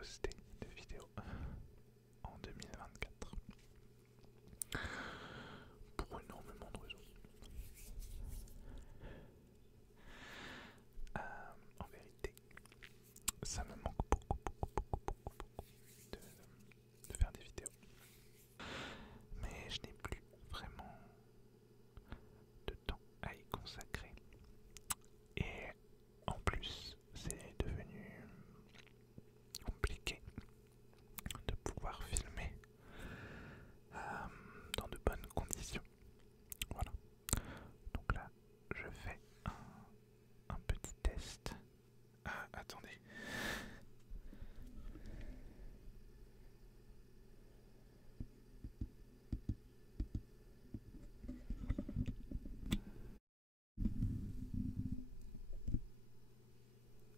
poster de vidéos en 2024 pour énormément de raisons. En vérité, ça me manque beaucoup de faire des vidéos, mais je n'ai plus vraiment de temps à y consacrer. Et en plus, c'est devenu compliqué de pouvoir filmer dans de bonnes conditions. Voilà. Donc là, je fais un petit test. Ah, attendez.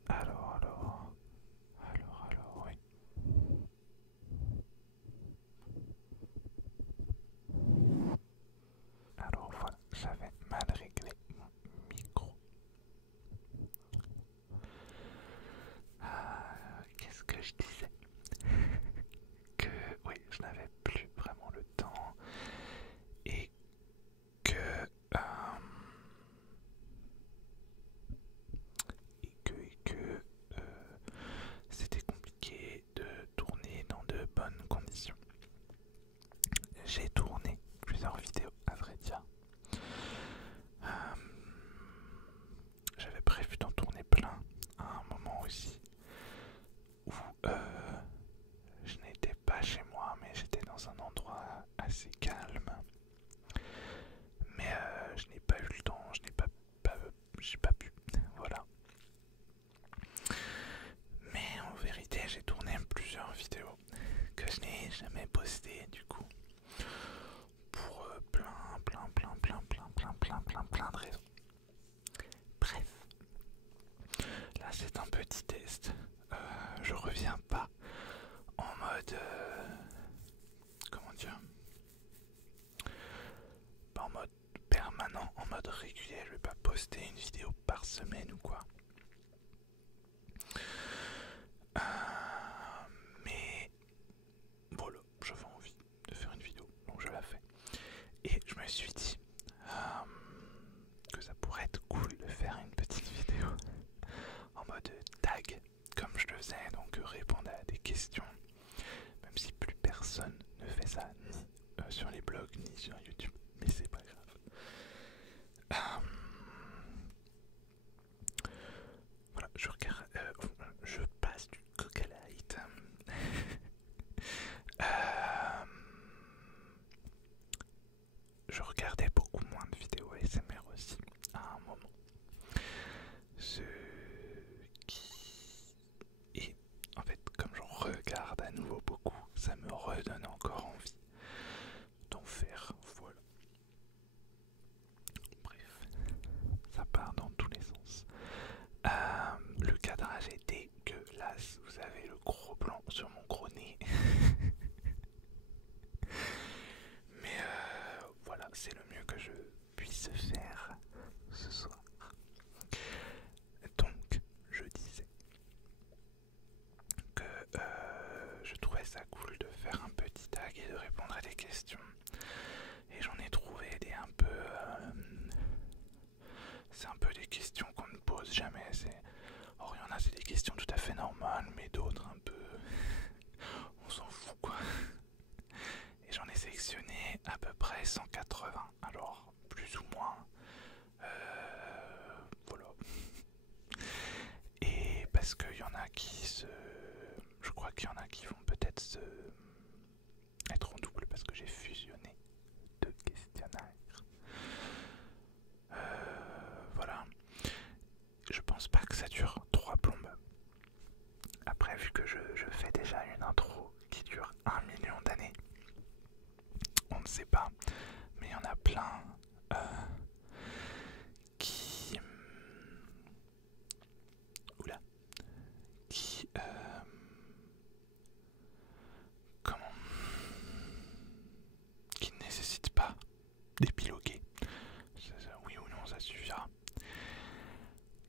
Alors, oui. Alors voilà, j'avais mal réglé mon micro. Qu'est-ce que je disais? Que oui, je n'avais plus vraiment le temps et que c'était compliqué de tourner dans de bonnes conditions. J'ai tourné plusieurs vidéos, à vrai dire. J'avais prévu d'en tourner plein à un moment aussi où je n'étais pas chez moi, mais j'étais dans un endroit assez calme. Mais je n'ai pas eu le temps, j'ai pas pu, voilà. Mais en vérité, j'ai tourné plusieurs vidéos que je n'ai jamais postées du coup, pour plein de raisons. Bref, là c'est un petit test. Je reviens pas en mode comment dire, pas en mode permanent, en mode régulier. Je vais pas poster une vidéo par semaine ou quoi. Mais voilà, j'avais envie de faire une vidéo, donc je la fais. Et je me suis dit que ça pourrait être cool de faire une petite vidéo en mode tag, comme je le faisais, donc répondre à des questions, même si plus personne ne fait ça, ni sur les blogs, ni sur YouTube, mais c'est pas grave. Voilà, je regarde, je passe du coq à light. Je regardais beaucoup moins de vidéos ASMR aussi à un moment. Ce qui est, en fait, comme j'en regarde à nouveau beaucoup, ça me redonne encore envie d'en faire. Voilà. Bref, ça part dans tous les sens. Le cadrage est dégueulasse. Vous avez le gros blanc sur mon gros nez. Mais voilà, c'est le mieux que je puisse faire ce soir. Donc, je disais que je trouvais ça cool de faire un petit tag et de répondre à des questions. Et j'en ai trouvé des un peu... c'est un peu des questions qu'on ne pose jamais. Or, il y en a, c'est des questions tout à fait normales, mais d'autres un peu... on s'en fout, quoi. Et j'en ai sélectionné à peu près 180. Alors, plus ou moins... voilà. Et parce qu'il y en a qui se... Je crois qu'il y en a qui vont peut-être être en double parce que j'ai fusionné deux questionnaires. Voilà. Je pense pas que ça dure 3 plombes. Après, vu que je fais déjà une intro qui dure 1 million d'années, on ne sait pas, mais il y en a plein qui... Oula. Qui... comment... qui ne nécessitent pas d'épiloguer. Oui ou non, ça suffira.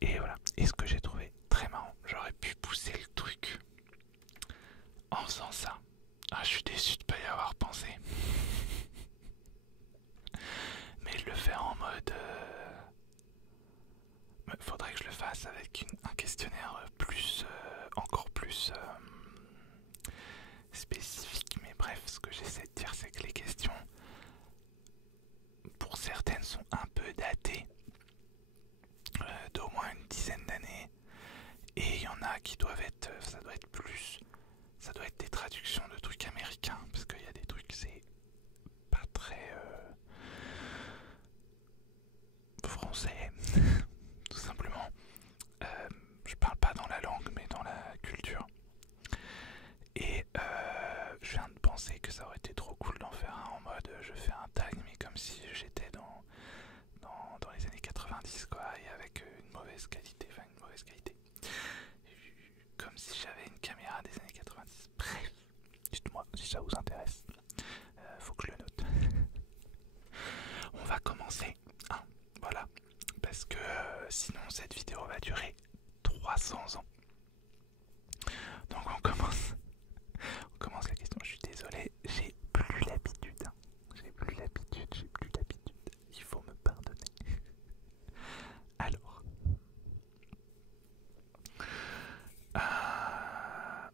Et voilà. Et ce que j'ai trouvé très marrant, j'aurais pu pousser le truc pensant ça, je suis déçu de ne pas y avoir pensé. Mais le faire en mode... faudrait que je le fasse avec un questionnaire encore plus spécifique. Mais bref, ce que j'essaie de dire, c'est que les questions, pour certaines, sont un peu datées, d'au moins une dizaine d'années. Et il y en a qui doivent être... ça doit être des traductions de trucs américains. Parce qu'il y a des trucs, c'est pas très français, tout simplement. Je parle pas dans la langue, mais dans la culture. Et je viens de penser que ça aurait été trop cool d'en faire un en mode je fais un tag, mais comme si j'étais dans les années 90, quoi, et avec une mauvaise qualité, comme si j'avais une caméra des années 90. Bref, dites-moi si ça vous intéresse. Faut que je le note. On va commencer, hein, voilà, parce que sinon cette vidéo va durer 300 ans. Donc on commence la question. Je suis désolé, j'ai plus l'habitude. Il faut me pardonner. Alors,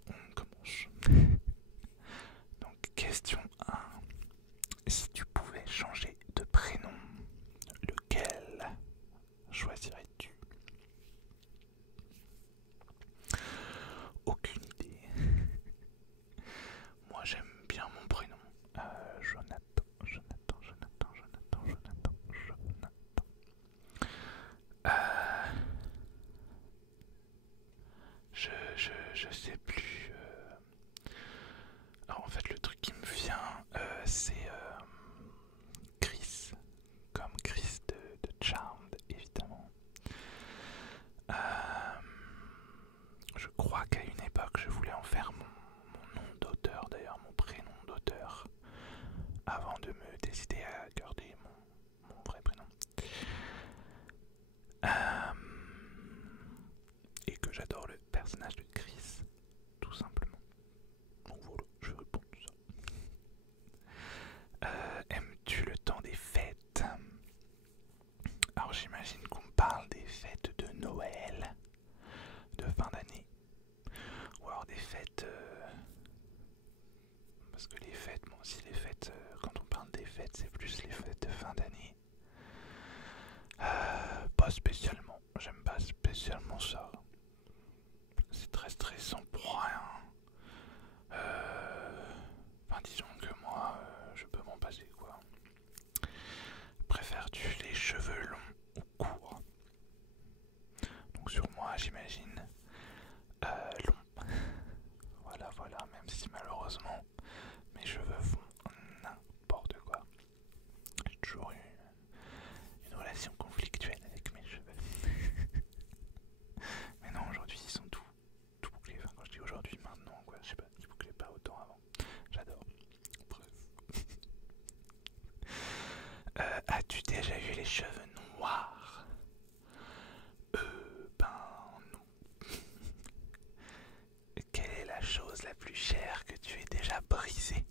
on commence. Donc question 1. Si tu pouvais changer de prénom, lequel choisirais-tu? Aucune idée. Moi j'aime bien mon prénom. Jonathan. Je sais plus. Alors en fait le truc qui me vient, c'est Chris, comme Chris de Charmed, évidemment. Je crois qu'à une époque je voulais en faire mon nom d'auteur, d'ailleurs mon prénom d'auteur, avant de me décider à garder mon vrai prénom. Et que j'adore le personnage de Chris, tout simplement. Donc voilà, je réponds tout ça. Aimes-tu le temps des fêtes? Alors j'imagine qu'on parle des fêtes de Noël, de fin d'année, ou alors des fêtes... parce que les fêtes, bon si les fêtes, quand on parle des fêtes, c'est plus les fêtes de fin d'année. Pas spécialement, j'aime pas spécialement ça. C'est très stressant pour rien. Enfin, disons que moi, je peux m'en passer, quoi. Préfères-tu les cheveux longs ou courts? Donc sur moi, j'imagine long. Voilà, même si malheureusement mes cheveux font n'importe quoi. J'ai toujours eu une relation conflictuelle avec mes cheveux. Mais non, aujourd'hui ils sont tout bouclés. Enfin, quand je dis aujourd'hui, maintenant, quoi, je sais pas, ils bouclaient pas autant avant. J'adore. Bref. As-tu déjà eu les cheveux noirs? Ben non. Quelle est la chose la plus chère que tu aies déjà brisée?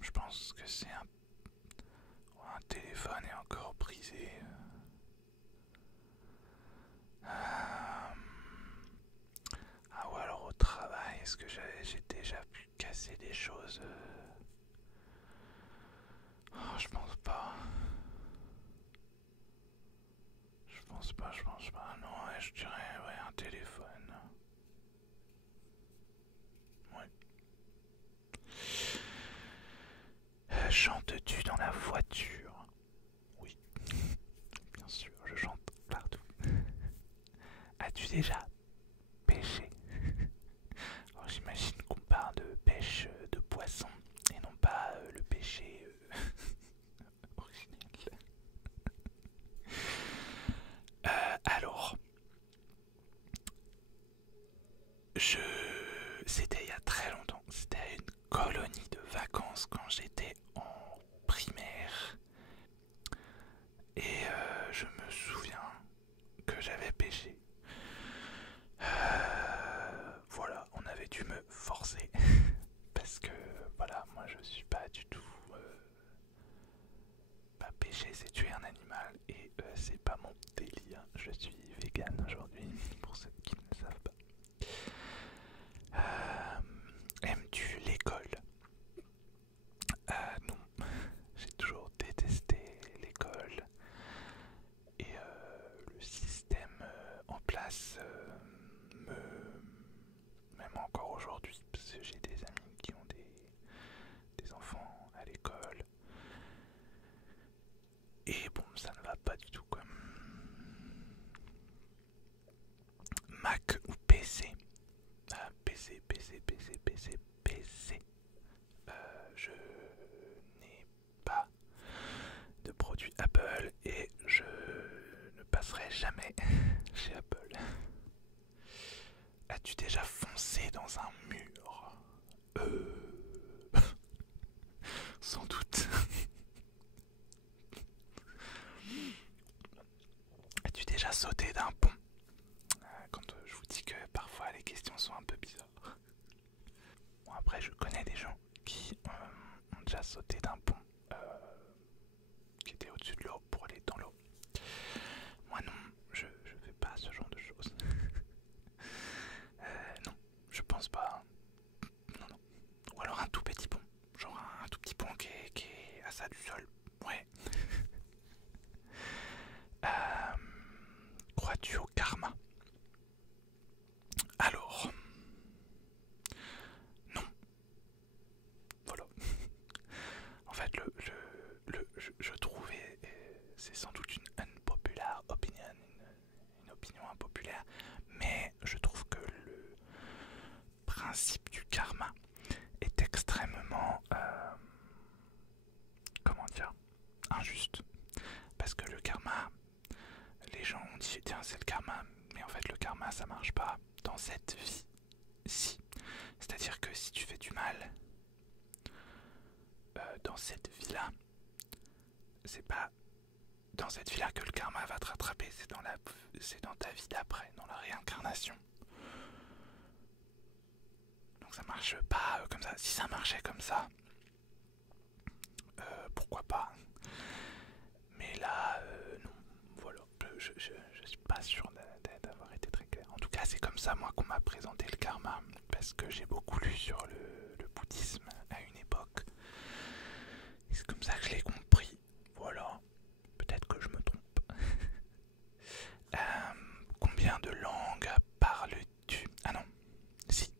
Je pense que c'est un téléphone est encore brisé. Ou alors au travail, est-ce que j'ai déjà pu casser des choses? Je pense pas. Non, ouais, je dirais ouais, un téléphone. Ouais. Chantes-tu dans la voiture? Oui, bien sûr, je chante partout. As-tu déjà pêché? Alors j'imagine qu'on parle de pêche de poisson et non pas le pêcher originel. Alors, c'était il y a très longtemps, c'était une colonie de vacances quand j'étais en primaire. Et je me souviens du tout. Pêcher, c'est tuer un animal et c'est pas mon délire. Je suis vegan aujourd'hui, pour ceux qui ne le savent pas. Aimes-tu l'école? Non, j'ai toujours détesté l'école et le système en place même encore aujourd'hui, parce que j'ai des amis qui ont des enfants à l'école et bon, ça ne va pas du tout quoi. Mac ou PC? PC, PC, PC, PC, PC. Je n'ai pas de produit Apple et je ne passerai jamais chez Apple. As-tu déjà foncé dans un mur? Sans doute. As-tu déjà sauté d'un pont? Quand je vous dis que parfois les questions sont un peu bizarres. Bon, après, je connais des gens qui ont déjà sauté d'un pont qui était au-dessus de l'eau pour aller dans l'eau. Moi non, je fais pas ce genre de choses. Non, je pense pas. Non, non. Ou alors un tout petit pont. Genre un tout petit pont qui est à ça du sol. Ouais. Crois-tu au karma? Alors, non. Voilà. En fait, je trouvais, c'est sans doute une unpopular opinion, une opinion impopulaire, mais je trouve que le principe du karma est extrêmement, comment dire, injuste. Parce que le karma, les gens ont dit tiens c'est le karma, mais en fait le karma ça marche pas dans cette vie-ci. C'est-à-dire que si tu fais du mal dans cette vie-là, c'est pas dans cette vie-là que le karma va te rattraper, c'est dans ta vie d'après, dans la réincarnation. Donc ça marche pas comme ça. Si ça marchait comme ça, pourquoi pas. Mais là, non. Voilà. Je suis pas sûr d'avoir été très clair. En tout cas, c'est comme ça moi qu'on m'a présenté le karma, parce que j'ai beaucoup lu sur le bouddhisme à une époque. Et c'est comme ça que je l'ai compris. Voilà. Peut-être que je me trompe. Combien de langues parles-tu? Ah non. Si.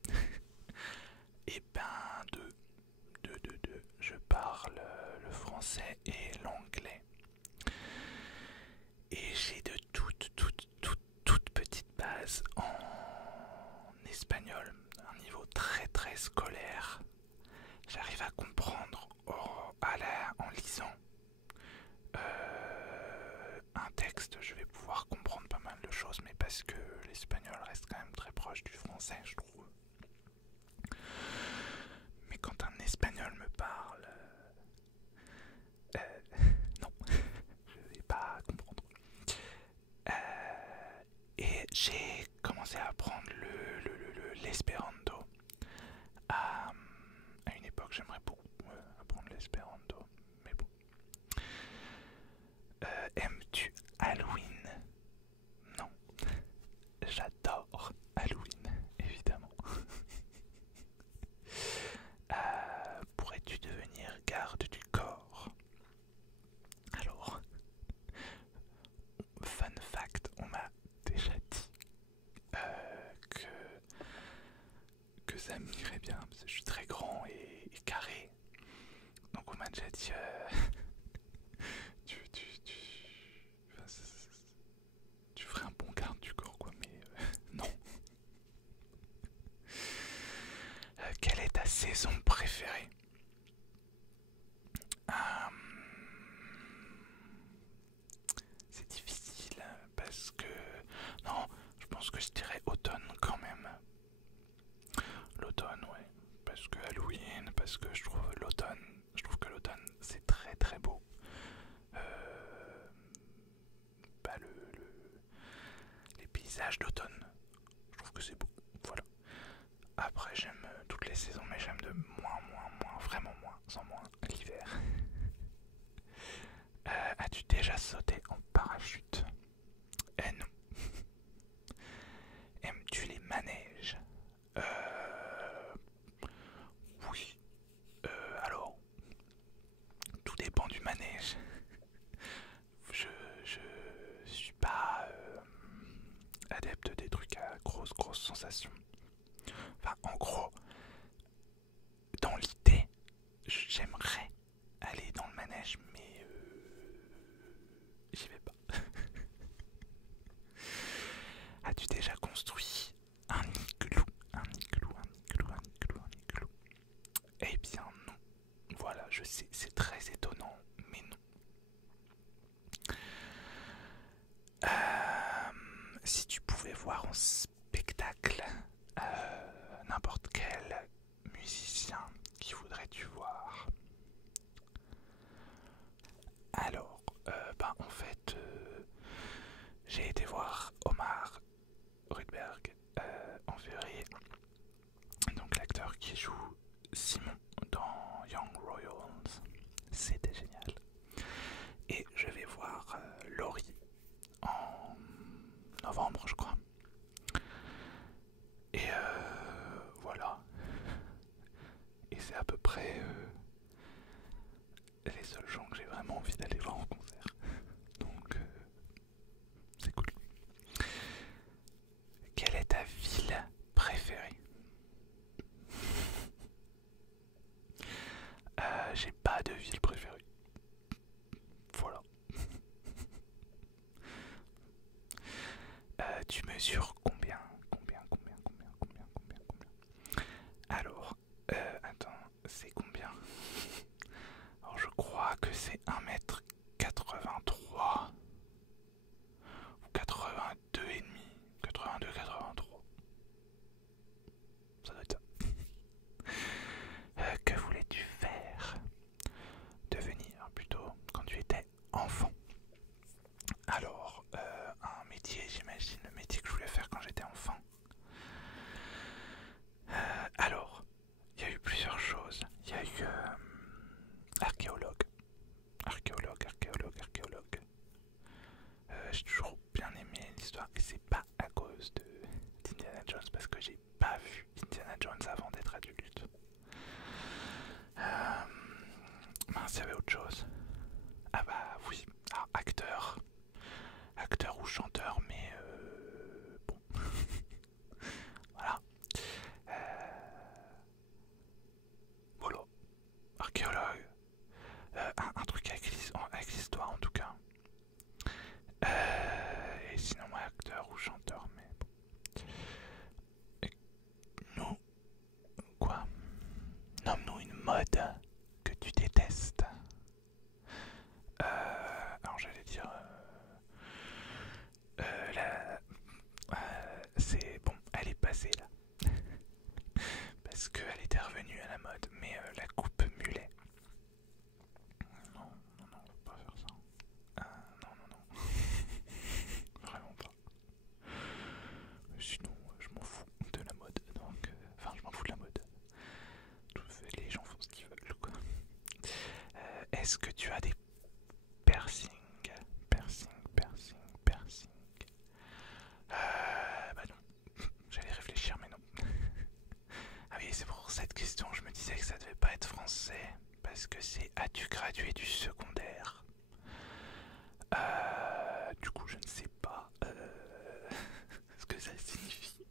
Eh ben, deux. Je parle le français et l'anglais. Et j'ai de toutes petites bases en espagnol, un niveau très très scolaire. J'arrive à comprendre en lisant un texte, je vais pouvoir comprendre pas mal de choses, mais parce que l'espagnol reste quand même très proche du français, je trouve. Mais quand un espagnol me parle, non, je vais pas comprendre. Et j'ai commencé à apprendre l'espéranto à une époque. J'aimerais beaucoup apprendre l'espéranto, mais bon. Aimes-tu Halloween? Non. J'adore Halloween, évidemment. Pourrais-tu devenir garde du corps? Alors, fun fact, on m'a déjà dit que ça m'irait bien, parce que je suis très grand et carré. Donc on m'a déjà dit tu ferais un bon garde du corps quoi, mais non. Quelle est ta saison préférée? C'est difficile parce que non, je pense que je dirais automne quand même. L'automne, ouais, parce que Halloween, parce que je trouve que l'automne c'est très très beau. Bah, les paysages d'automne, je trouve que c'est beau. Voilà. Après j'aime toutes les saisons, mais j'aime de moins, vraiment moins, sans moins, As-tu déjà sauté en parachute? Non. Aimes-tu les manèges? Oui. Alors, tout dépend du manège. Je suis pas adepte des trucs à grosse sensation. Enfin, en gros, dans l'idée, j'aimerais aller dans le manège, mais j'y vais pas. As-tu déjà construit un igloo? Un igloo, un igloo, un igloo, un igloo? Eh bien non. Voilà, je sais, c'est très étonnant, mais non. Si tu pouvais voir en spectacle n'importe quel musicien, qui voudrais-tu voir? Alors, en fait, j'ai été voir Omar Rudberg en février, donc l'acteur qui joue Simon dans Young Royals. C'était génial. Et je vais voir Laurie en novembre, je crois. Et voilà. Et c'est à peu près les seuls gens que j'ai vraiment envie d'aller voir en concert. Donc c'est cool. Quelle est ta ville préférée? J'ai pas de ville préférée. Voilà. Tu mesures combien? Alors, attends, c'est combien? Alors je crois que c'est 1m83 ou 82 et demi. 82, 83. Ça doit être ça. Que voulais-tu faire? Devenir plutôt quand tu étais enfant. Alors, un métier, j'imagine, le métier que je voulais faire quand j'étais enfant. Alors, il y a eu plusieurs choses. Il y a eu archéologue. J'ai toujours bien aimé l'histoire et c'est pas à cause d'Indiana Jones parce que j'ai pas vu Indiana Jones avant d'être adulte. Mince, il y avait autre chose. Ah bah oui, alors, acteur ou chanteur, mais bon, voilà. Voilà, archéologue, un truc avec l'histoire en tout cas. Et sinon, moi, acteur ou chanteur, mais bon. Et nous, quoi? Nomme-nous une mode que tu détestes. Alors j'allais dire c'est bon, elle est passée là. Parce qu'elle était revenue à la mode, mais la coupe mulet. Non, on va pas faire ça. Non. Vraiment pas. Sinon, je m'en fous de la mode, donc... Enfin, je m'en fous de la mode. Les gens font ce qu'ils veulent, quoi. Est-ce que tu as des piercings? Bah non. J'allais réfléchir, mais non. Ah oui, c'est pour cette question, je me disais que ça devait pas être français. Parce que c'est as-tu gradué du secondaire? Du coup, je ne sais pas ce que ça signifie.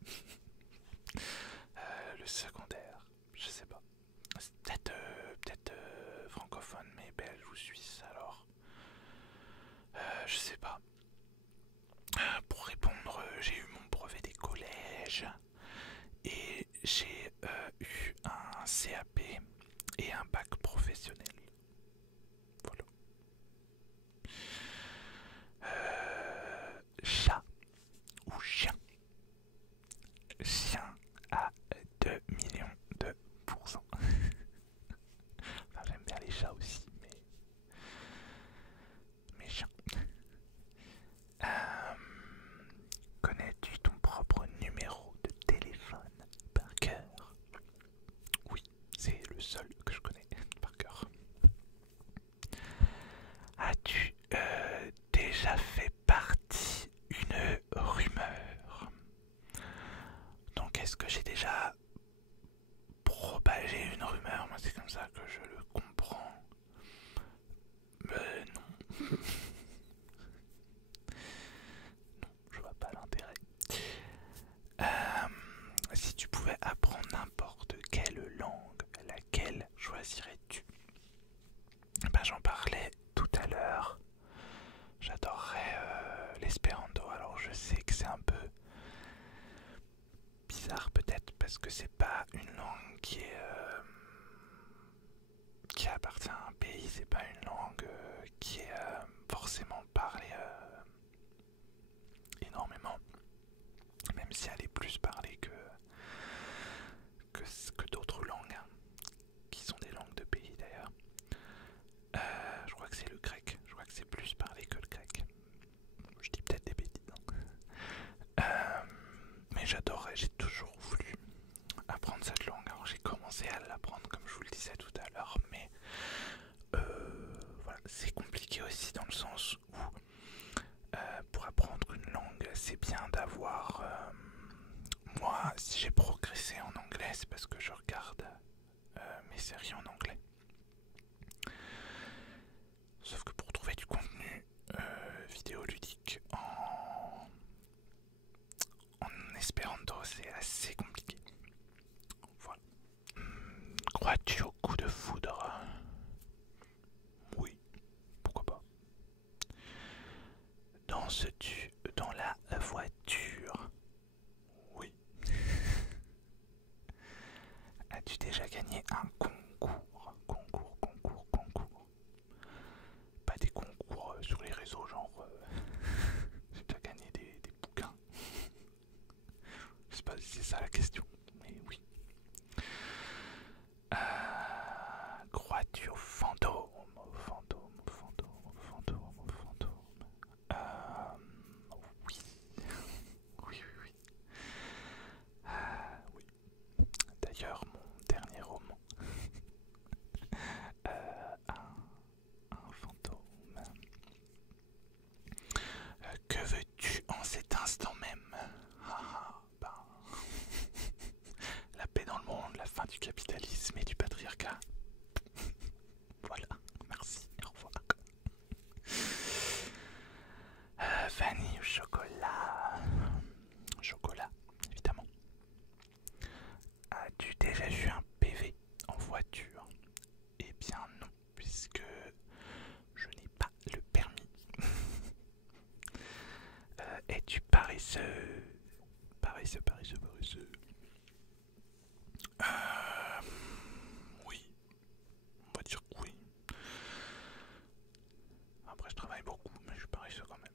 Le secondaire, je sais pas. C'est peut-être francophone, mais belge ou suisse alors. Je sais pas. Pour répondre, j'ai eu mon brevet des collèges et j'ai eu un CAP et un bac professionnel. Voilà. Chat ou chien? Chien à 2 millions de pourcents. Enfin, j'aime bien les chats aussi, mais chiens. Connais-tu ton propre numéro de téléphone par cœur? Oui, c'est le seul que je connais par cœur. parce que c'est pas une langue qui appartient à un pays, c'est pas une langue qui est forcément parlée énormément, même si elle est plus parlée que d'autres langues, hein, qui sont des langues de pays d'ailleurs. Je crois que c'est le grec, je crois que c'est plus parlé que le grec. Je dis peut-être des bêtises. Mais j'adorais, j'ai toujours voulu apprendre cette langue. Alors j'ai commencé à l'apprendre comme je vous le disais tout à l'heure, mais voilà, c'est compliqué aussi dans le sens où pour apprendre une langue, c'est bien d'avoir... moi, si j'ai progressé en anglais, c'est parce que je regarde mes séries en anglais. Sauf que pour trouver du contenu vidéoludique en espéranto, c'est assez compliqué. Voilà. Crois-tu au coup de foudre? Oui, pourquoi pas. Danses-tu dans la voiture? Oui. As-tu déjà gagné un concours? Concours. Pas des concours sur les réseaux, genre j'ai déjà gagné des bouquins. Je sais pas si c'est ça la question, mais oui. Crois-tu aux fantômes? Oui. Oui. Oui. D'ailleurs, mon dernier roman, un fantôme. Que veux-tu en cet instant même? La paix dans le monde, la fin du capitalisme et du patriarcat. Voilà, merci, au revoir. Vanille ou chocolat? Chocolat, évidemment. As-tu déjà eu un PV en voiture? Eh bien non, puisque je n'ai pas le permis. Es-tu paresseux? Paresseux. Oui, on va dire que oui. Après je travaille beaucoup, mais je suis paresseux quand même.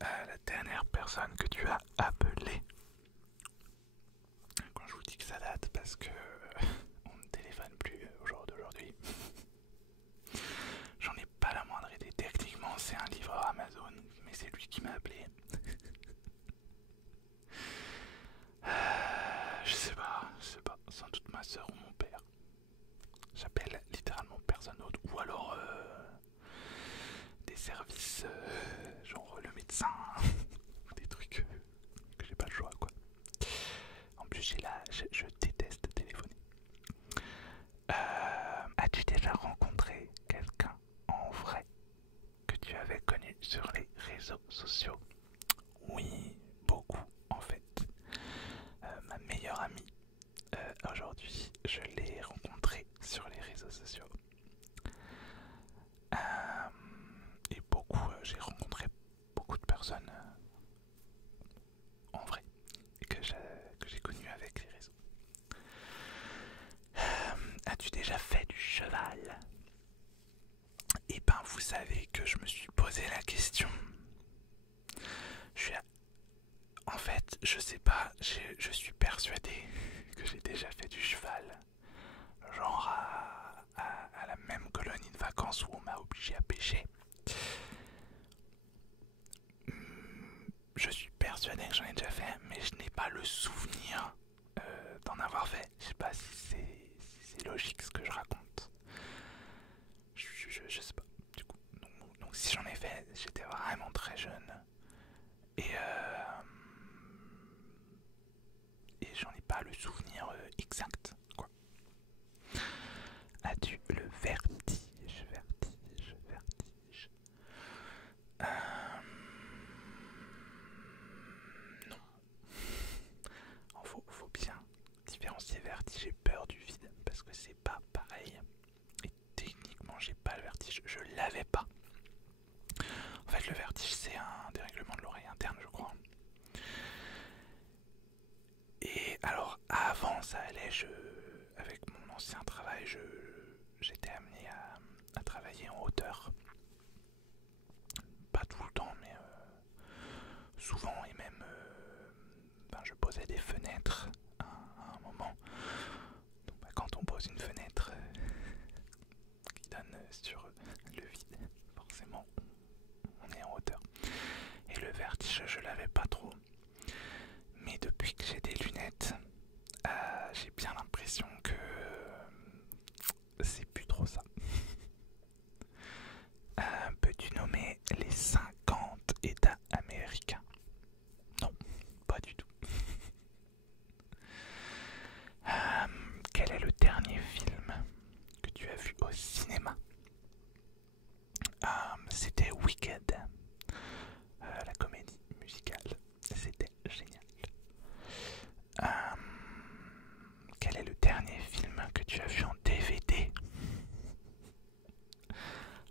La dernière personne que tu as appelée, quand je vous dis que ça date, parce que on ne téléphone plus au jour d'aujourd'hui. J'en ai pas la moindre idée. Techniquement c'est un livreur Amazon, mais c'est lui qui m'a appelé. Je sais pas, sans doute ma soeur ou mon père. J'appelle littéralement personne d'autre, ou alors des services genre le médecin, des trucs que j'ai pas le choix quoi. En plus je déteste téléphoner. As-tu déjà rencontré quelqu'un en vrai que tu avais connu sur les réseaux sociaux? Oui, beaucoup en fait. Ma meilleure amie, aujourd'hui, je l'ai rencontrée sur les réseaux sociaux. Et j'ai rencontré beaucoup de personnes en vrai que j'ai connues avec les réseaux. As-tu déjà fait du cheval? Eh ben, vous savez que je me suis posé la question. En fait, je sais pas, je suis persuadé que j'ai déjà fait du cheval. Genre à la même colonie de vacances où on m'a obligé à pêcher. Je suis persuadé que j'en ai déjà fait, mais je n'ai pas le souvenir d'en avoir fait. Je sais pas si c'est logique ce que je raconte. Je sais pas, du coup. Donc si j'en ai fait, j'étais vraiment très jeune. Et j'en ai pas le souvenir exact, quoi. As-tu le vertige? Non. avec mon ancien travail, j'étais amené à travailler en hauteur. Pas tout le temps, mais souvent, et même je posais des fenêtres à un moment. Donc, quand on pose une fenêtre qui donne sur le vide, forcément on est en hauteur. Et le vertige, je l'avais pas trop. Mais depuis que j'ai des lunettes, j'ai bien l'impression que c'est plus trop ça. Peux-tu nommer les 50 États américains? Non, pas du tout. Quel est le dernier film que tu as vu au cinéma? C'était Wicked, la comédie musicale. C'était génial. Quel est le dernier film que tu as vu en DVD?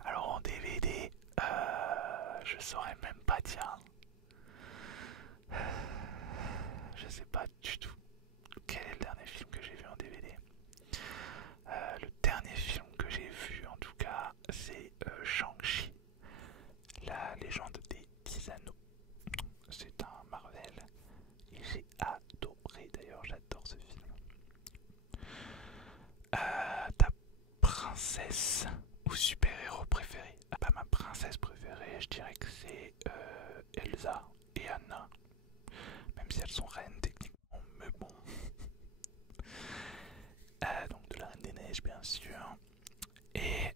Alors en DVD, je saurais même pas dire. Je sais pas du tout quel est le dernier film que j'ai vu en DVD. Le dernier film que j'ai vu en tout cas, c'est Shang-Chi, la légende des 10 anneaux. C'est un Marvel et j'ai adoré, d'ailleurs j'adore ce film. Ta princesse ou super-héros préféré? Bah, ma princesse préférée, je dirais que c'est Elsa et Anna. Même si elles sont reines techniquement, mais bon. Donc de la Reine des Neiges, bien sûr. Et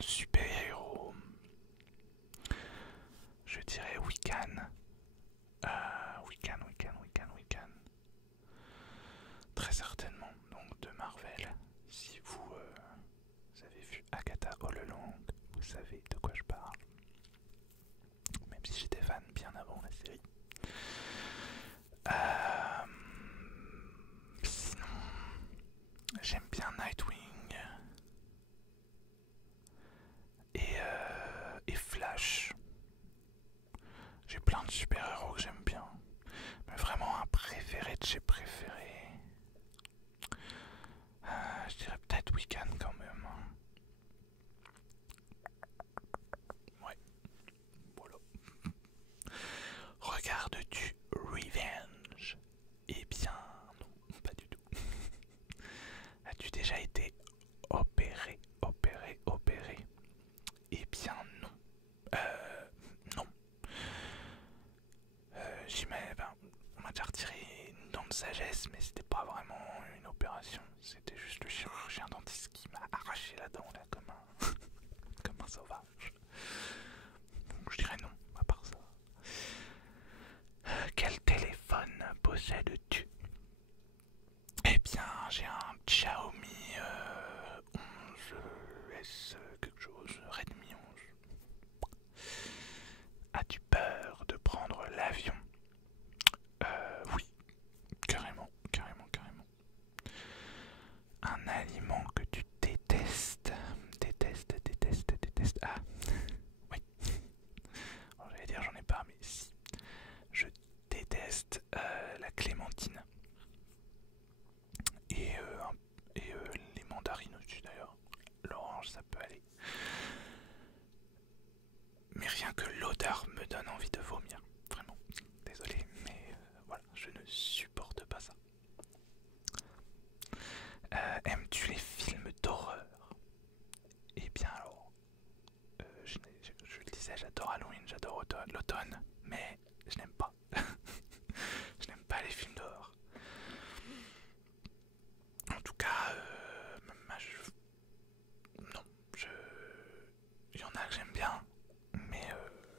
super-héros, je dirais Wiccan. Wiccan. Très certainement, donc de Marvel. Si vous avez vu Agatha All Along, vous savez de quoi je parle. Même si j'étais fan bien avant la série. Sinon, j'aime bien Nightwing et Flash. J'ai plein de super-héros que j'aime bien. Mais vraiment un préféré de chez préférés. Je dirais peut-être Wiccan quand même. Ouais, voilà. Regardes-tu Revenge? Eh bien, non, pas du tout. As-tu déjà été opéré? Eh bien, non. Non. On m'a déjà retiré une dent de sagesse, mais c'était pas vraiment une opération. C'était juste le chirurgien dentiste qui m'a arraché la dent, là, comme un sauvage. Donc je dirais non, à part ça. Quel téléphone possèdes-tu? Eh bien, j'ai un Xiaomi 11S quelque chose, Redmi 11. As-tu peur de prendre l'avion? Oui, carrément. Un aliment que tu détestes. Ah, oui. Alors, j'allais dire j'en ai pas, mais si. Je déteste la clémentine. Et les mandarines aussi d'ailleurs. L'orange, ça peut aller. Mais rien que l'odeur me donne envie de vomir. Vraiment. Désolé, mais voilà, je ne supporte pas ça. Aimes-tu les films d'horreur? Eh bien alors, je le disais, j'adore Halloween, j'adore l'automne, mais je n'aime pas. Je n'aime pas les films d'horreur. En tout cas, non, il y en a que j'aime bien, mais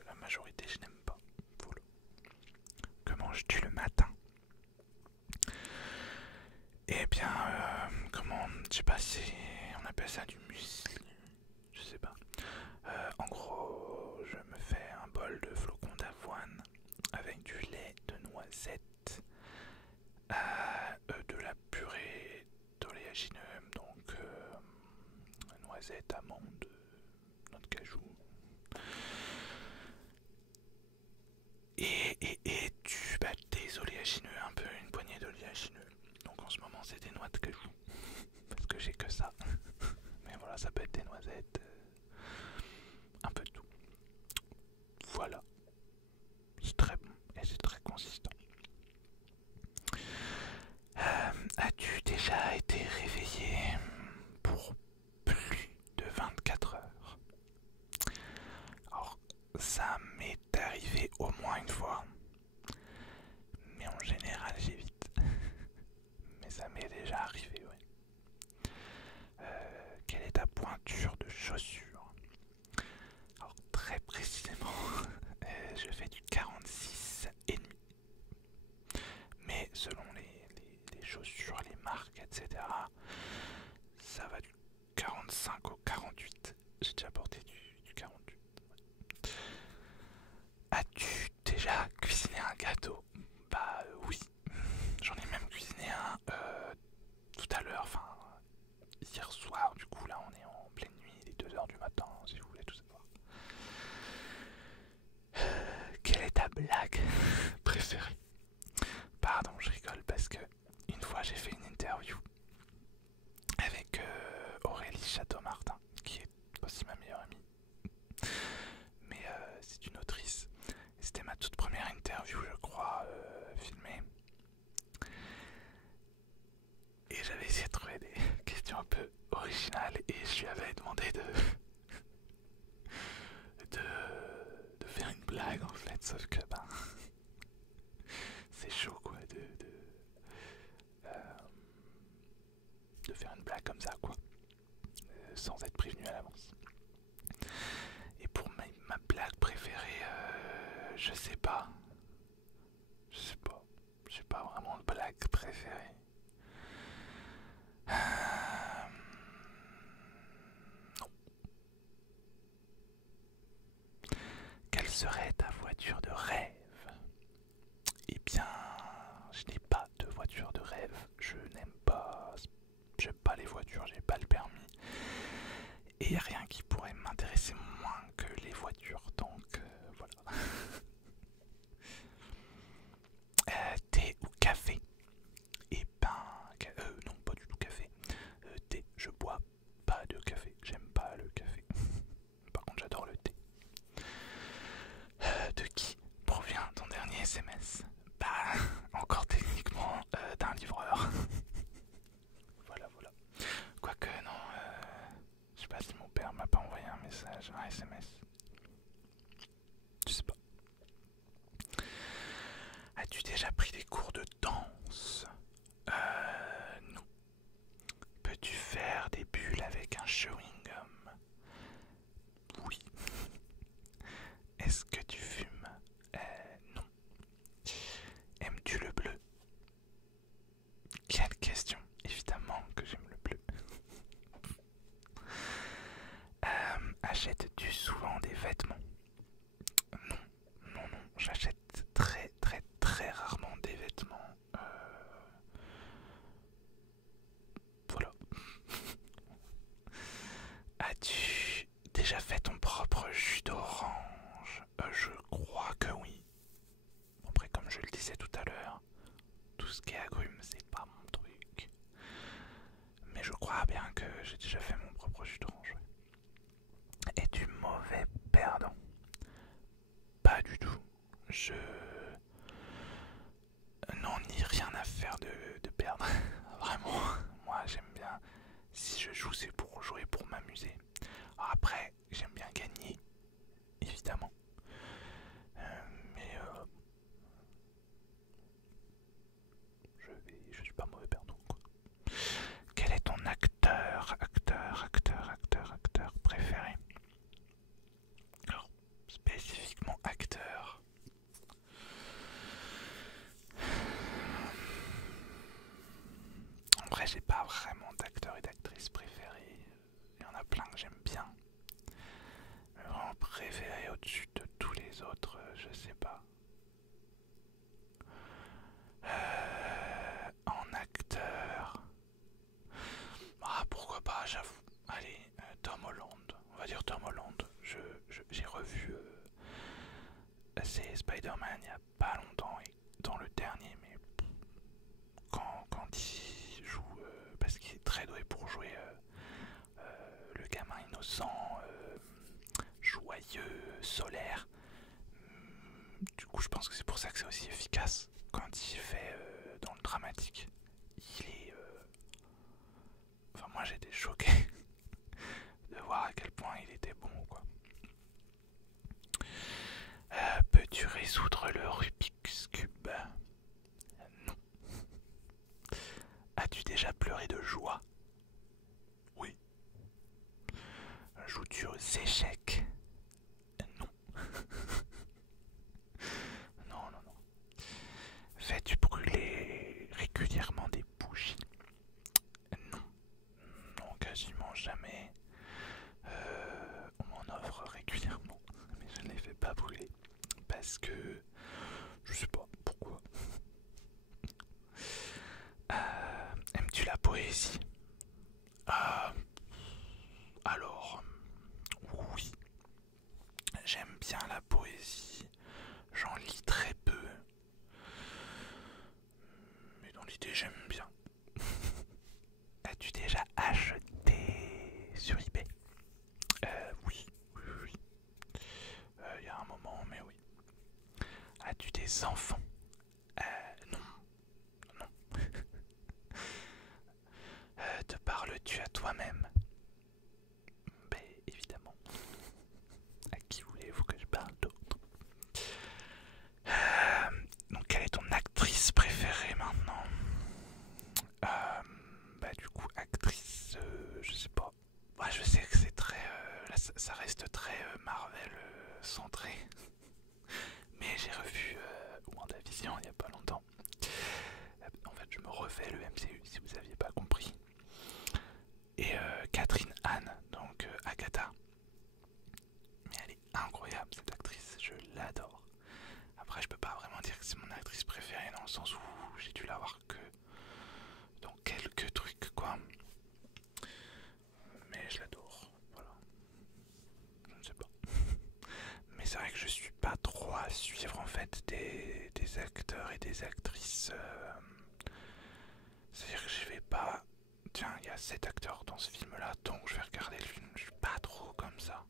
la majorité je n'aime pas. Voilà. Que manges-tu le matin? Eh bien, je sais pas si on appelle ça du muesli, je sais pas. En gros, je me fais un bol de flocons d'avoine avec du lait de noisette, de la purée d'oléagineux, donc noisette, amande, noix de cajou. Et des oléagineux, un peu une poignée d'oléagineux. Donc on se noix de cajou. Parce que j'ai que ça. Mais voilà, ça peut être des noisettes. Un peu de tout. Voilà. C'est très bon et c'est très consistant. As-tu déjà été réveillé pour plus de 24 heures? Alors, ça m'est arrivé au moins une fois. Mais en général, j'évite. Mais ça m'est déjà arrivé, oui. Quelle est ta pointure de chaussure? Alors, très précisément, je fais du 46,5. Mais selon les chaussures, les marques, etc., ça va du 45 au 48. J'ai déjà porté du 48. As-tu déjà cuisiné un gâteau? Bah oui, j'en ai même cuisiné un tout à l'heure, enfin hier soir. Du coup là on est en pleine nuit, il est 2 h du matin si vous voulez tout savoir. Quelle est ta blague préférée? Pardon, je rigole parce que une fois j'ai fait une interview avec Aurélie Château-Martin, qui est aussi ma meilleure amie. Mais c'est une autrice. C'était ma toute première interview, je crois, filmée. Et j'avais essayé de trouver des questions un peu originales et je lui avais demandé de faire une blague en fait, sauf que ben c'est chaud quoi de faire une blague comme ça quoi, sans être prévenu à l'avance. Et pour ma blague préférée, je sais pas. J'ai pas vraiment de blague préférée. Non. Quelle serait ta voiture de rêve? Eh bien, je n'ai pas de voiture de rêve. J'aime pas les voitures, j'ai pas le permis. Et il n'y a rien qui pourrait m'intéresser moins que les voitures, donc voilà. Thé ou café? Eh ben, non, pas du tout café. Thé, je bois pas de café, j'aime pas le café. Par contre, j'adore le thé. De qui provient ton dernier SMS? Bah, encore techniquement d'un livreur. Voilà. Quoique, non, je sais pas si mon père m'a pas envoyé un message, un SMS. Je sais pas. As-tu déjà pris des cours de danse? Non. Peux-tu faire des bulles avec un chewing-gum? Oui. Est-ce que tu fumes? Non. Aimes-tu le bleu? Quelle question? Évidemment que j'aime le bleu. Achètes-tu souvent des vêtements? Non, j'achète très rarement des vêtements. Voilà. As-tu déjà fait ton propre jus d'orange? Je crois que oui. Après, comme je le disais tout à l'heure, tout ce qui est agrumes, c'est pas mon truc. Mais je crois bien que j'ai déjà fait mon propre jus d'orange. Es-tu mauvais perdant? Pas du tout. Je n'en ai rien à faire de perdre. Vraiment, moi j'aime bien. Si je joue, c'est pour jouer, pour m'amuser. Après, j'aime bien gagner, évidemment. Mais je suis pas mauvais perdant, quoi. Quel est ton acteur préféré? Alors, spécifiquement acteur. En vrai, j'ai pas vraiment d'acteur et d'actrice préférés. Il y en a plein que j'aime bien. Mais vraiment préféré au-dessus de tous les autres, je sais pas. En acteur. Ah, pourquoi pas, j'avoue. Allez, Tom Holland. On va dire Tom Holland. J'ai revu c'est Spider-Man il y a pas longtemps et dans le dernier, mais quand il joue parce qu'il est très doué pour jouer le gamin innocent, joyeux, solaire. Du coup je pense que c'est pour ça que c'est aussi efficace quand il fait dans le dramatique. Il est... Enfin moi j'étais choqué de voir à quel point il était bon quoi. Peux-tu résoudre le Rubik's Cube? Non. As-tu déjà pleuré de joie? Oui. Joues-tu aux échecs? Non. Non, non, non. Fais-tu brûler régulièrement des bougies? Non. Non, quasiment jamais. On m'en offre régulièrement, mais je ne les fais pas brûler. Parce que... je sais pas pourquoi. Aimes-tu la poésie? Alors... oui. J'aime bien la poésie. J'en lis très peu. Mais dans l'idée, j'aime bien. As-tu déjà acheté sur eBay? Oui, oui, oui. Il y a un moment, mais oui. As-tu des enfants? Non, non. Te parles-tu à toi-même? Ben, évidemment. À qui voulez-vous que je parle d'autre? Donc, quelle est ton actrice préférée maintenant? Bah, du coup, actrice, je sais pas. Ouais, je sais que c'est très. Là, ça reste très Marvel centré. Mais j'ai revu WandaVision il y a pas longtemps. En fait, je me refais le MCU si vous aviez pas compris. Et Catherine Hahn, donc Agatha. Mais elle est incroyable cette actrice, je l'adore. Après, je peux pas vraiment dire que c'est mon actrice préférée dans le sens où j'ai dû la voir que dans quelques trucs quoi. Mais je l'adore, voilà. Je ne sais pas. Mais c'est vrai que je suis pas trop à suivre en fait des acteurs et des actrices. C'est-à-dire que je vais pas. Tiens, il y a cet acteur dans ce film-là, donc je vais regarder le film. Je suis pas trop comme ça.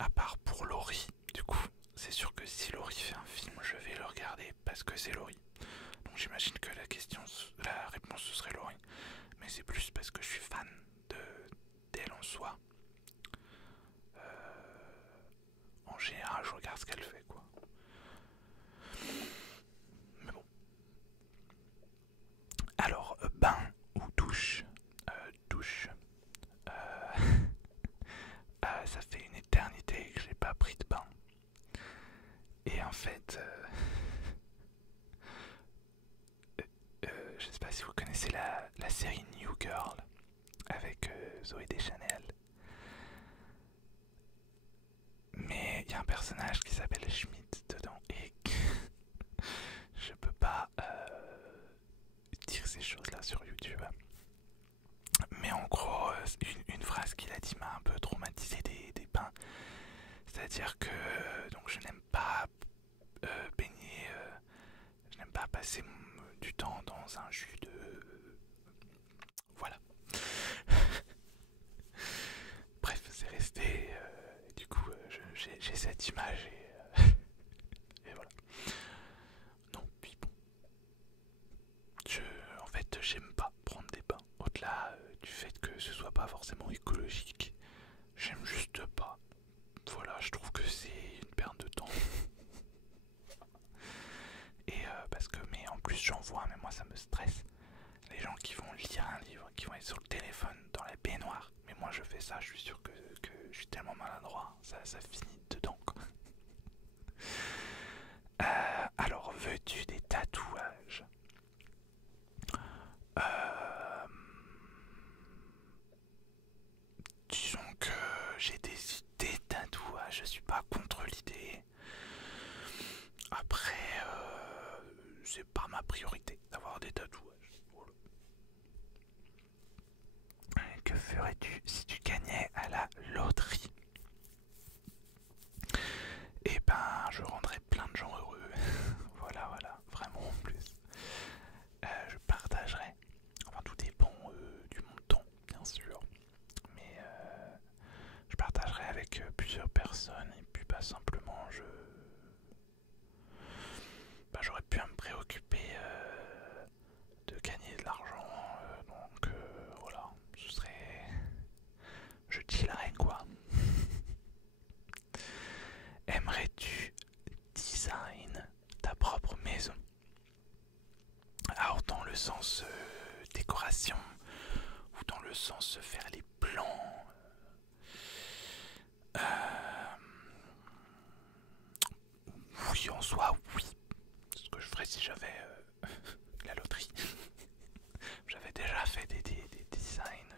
À part pour Laurie, du coup, c'est sûr que si Laurie fait un film, je vais le regarder parce que c'est Laurie. Donc j'imagine que la réponse ce serait Laurie. Mais c'est plus parce que je suis fan d'elle en soi. En général, je regarde ce qu'elle fait, quoi. Mais bon. Alors, bain ou douche? Douche. Ça fait une éternité que j'ai pas pris de bain. Et en fait, je sais pas si vous connaissez la série New Girl avec Zoé Deschanel. Mais il y a un personnage qui s'appelle Schmidt dedans et je peux pas dire ces choses-là sur YouTube. Mais en gros, une phrase qu'il a dit m'a un peu traumatisé des bains. C'est-à-dire que donc je n'aime pas baigner, je n'aime pas passer du temps dans un jus de... Voilà. Bref, c'est resté... du coup, j'ai cette image et voilà. Non, puis bon. En fait, j'aime pas prendre des bains. Au-delà du fait que ce soit pas forcément écologique, j'aime juste pas. Voilà, je trouve que c'est une perte de temps. Et parce que, mais en plus j'en vois, mais moi ça me stresse. Les gens qui vont lire un livre, qui vont être sur le téléphone, dans la baignoire. Mais moi je fais ça, je suis sûr que je suis tellement maladroit, ça finit dedans quoi. Alors, veux-tu des tatouages? Disons que j'ai des idées de tatouages, je suis pas contre l'idée. Après, c'est pas ma priorité d'avoir des tatouages. Voilà. Que ferais-tu si tu gagnais à la loterie? Eh ben, je rendrais plein de gens heureux. Voilà, voilà, vraiment en plus. Je partagerais. Enfin, tout dépend personne et puis simplement j'aurais pu me préoccuper de gagner de l'argent, donc voilà, je chillerais quoi. Aimerais-tu design ta propre maison? Alors dans le sens décoration ou dans le sens faire les plans. Oui, en soi, oui. C'est ce que je ferais si j'avais la loterie. J'avais déjà fait des designs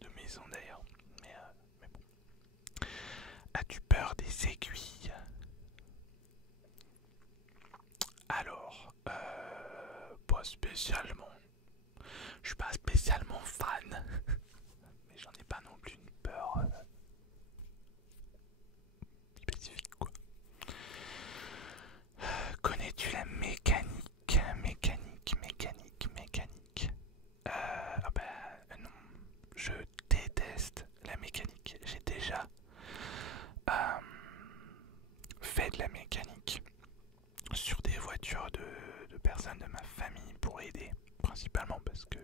de maisons d'ailleurs. Mais bon. As-tu peur des aiguilles? Alors, pas spécialement. Je suis pas spécialement fan. Mais j'en ai pas non plus une peur spécifique quoi. Connais-tu la mécanique? Non, je déteste la mécanique. J'ai déjà fait de la mécanique sur des voitures de personnes de ma famille pour aider, principalement parce que,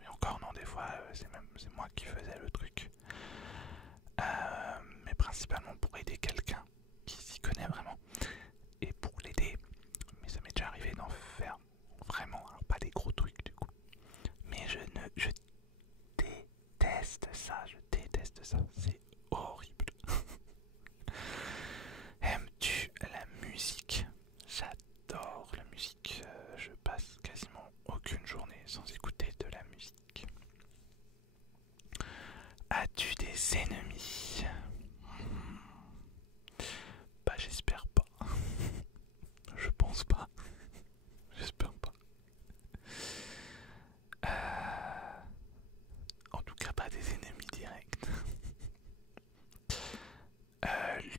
mais encore non, des fois c'est moi qui faisais le truc, mais principalement pour aider quelqu'un qui s'y connaît vraiment et pour l'aider. Mais ça m'est déjà arrivé d'en faire vraiment, alors pas des gros trucs du coup, mais je déteste ça, c'est horrible. Aimes-tu la musique? J'adore la musique, je passe quasiment aucune journée sans écouter de la musique. As-tu des ennemis? Bah j'espère pas. Je pense pas. J'espère pas. En tout cas pas des ennemis directs.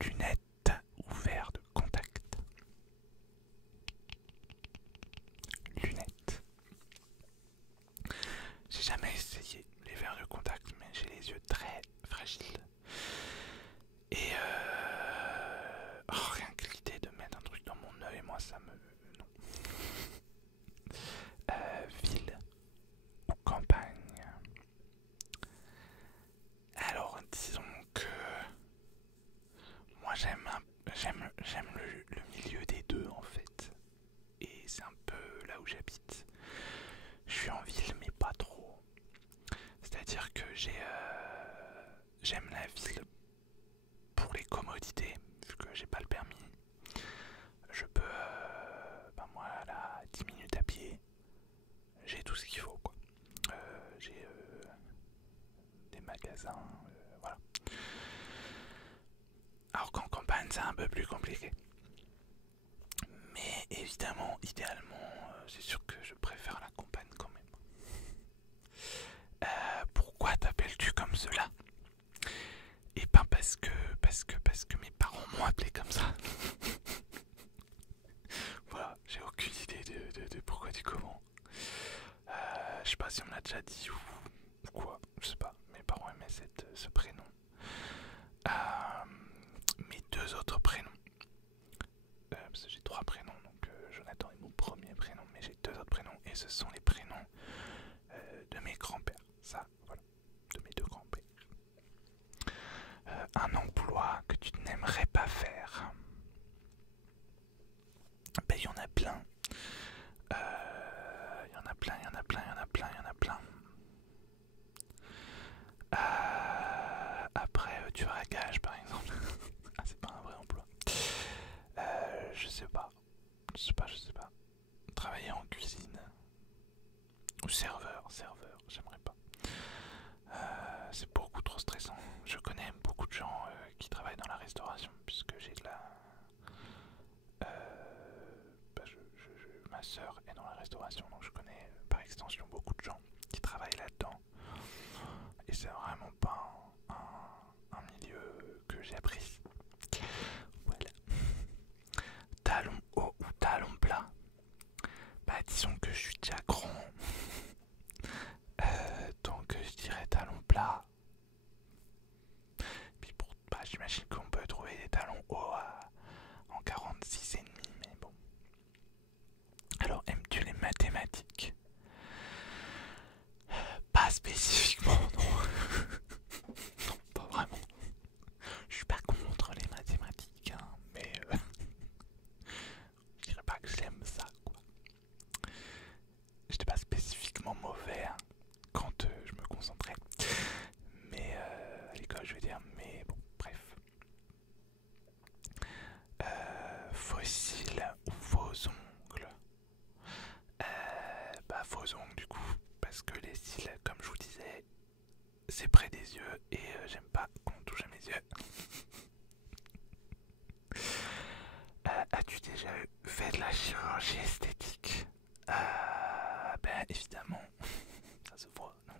Lunettes ou verres de contact? Lunettes. J'ai jamais essayé les verres de contact, mais j'ai les yeux très fragiles. Et rien que l'idée de mettre un truc dans mon œil, moi ça me... non. Ville ou campagne? Alors disons que moi j'aime le milieu des deux en fait. Et c'est un peu là où j'habite. Je suis en ville mais pas trop. C'est-à-dire que j'aime la ville pour les commodités, vu que j'ai pas le permis. Je peux, moi là, 10 minutes à pied, j'ai tout ce qu'il faut quoi. J'ai des magasins, voilà. Alors qu'en campagne c'est un peu plus compliqué. Mais évidemment, idéalement, c'est sûr que je préfère la campagne quand même. Pourquoi t'appelles-tu comme cela? Et ben parce que mes parents m'ont appelé comme ça. Voilà, j'ai aucune idée de pourquoi du comment. Je sais pas si on me l'a déjà dit ou quoi, je sais pas. Mes parents aimaient ce prénom. Mes deux autres prénoms. Parce que j'ai trois prénoms, donc Jonathan est mon premier prénom, mais j'ai deux autres prénoms et ce sont les prénoms de mes grands-pères. Ça, voilà, de mes deux grands-pères. Un emploi que tu n'aimerais pas faire? Ben il y en a plein. Il y en a plein. Après, tueur à gage par exemple. Ah, c'est pas un vrai emploi. Je sais pas. Travailler en cuisine. Ou serveur, j'aimerais pas. C'est beaucoup trop stressant. Je connais beaucoup de gens qui travaillent dans la restauration, puisque j'ai de la... ma sœur est dans la restauration, donc je connais par extension beaucoup de gens qui travaillent là-dedans. Et c'est vraiment pas un milieu que j'apprécie. Voilà. Talons hauts ou talons plats? Bah disons que je suis déjà grand. Donc je dirais talons plats. Puis j'imagine qu'on peut trouver des talons hauts en 46,5, mais bon. Alors, aimes-tu les mathématiques? Pas spécifiquement, non. Non, pas vraiment. Je suis pas contre les mathématiques, hein, mais je dirais pas que j'aime ça, quoi. J'étais pas spécifiquement mauvais hein, quand je me concentrais. Mais à l'école, je veux dire, mais bon, bref. Fossiles ou faux ongles? Bah, faux ongles, du coup, parce que les cils, comme je vous disais, c'est près des yeux et j'aime pas qu'on touche à mes yeux. As-tu déjà fait de la chirurgie esthétique? Ben évidemment, ça se voit, non?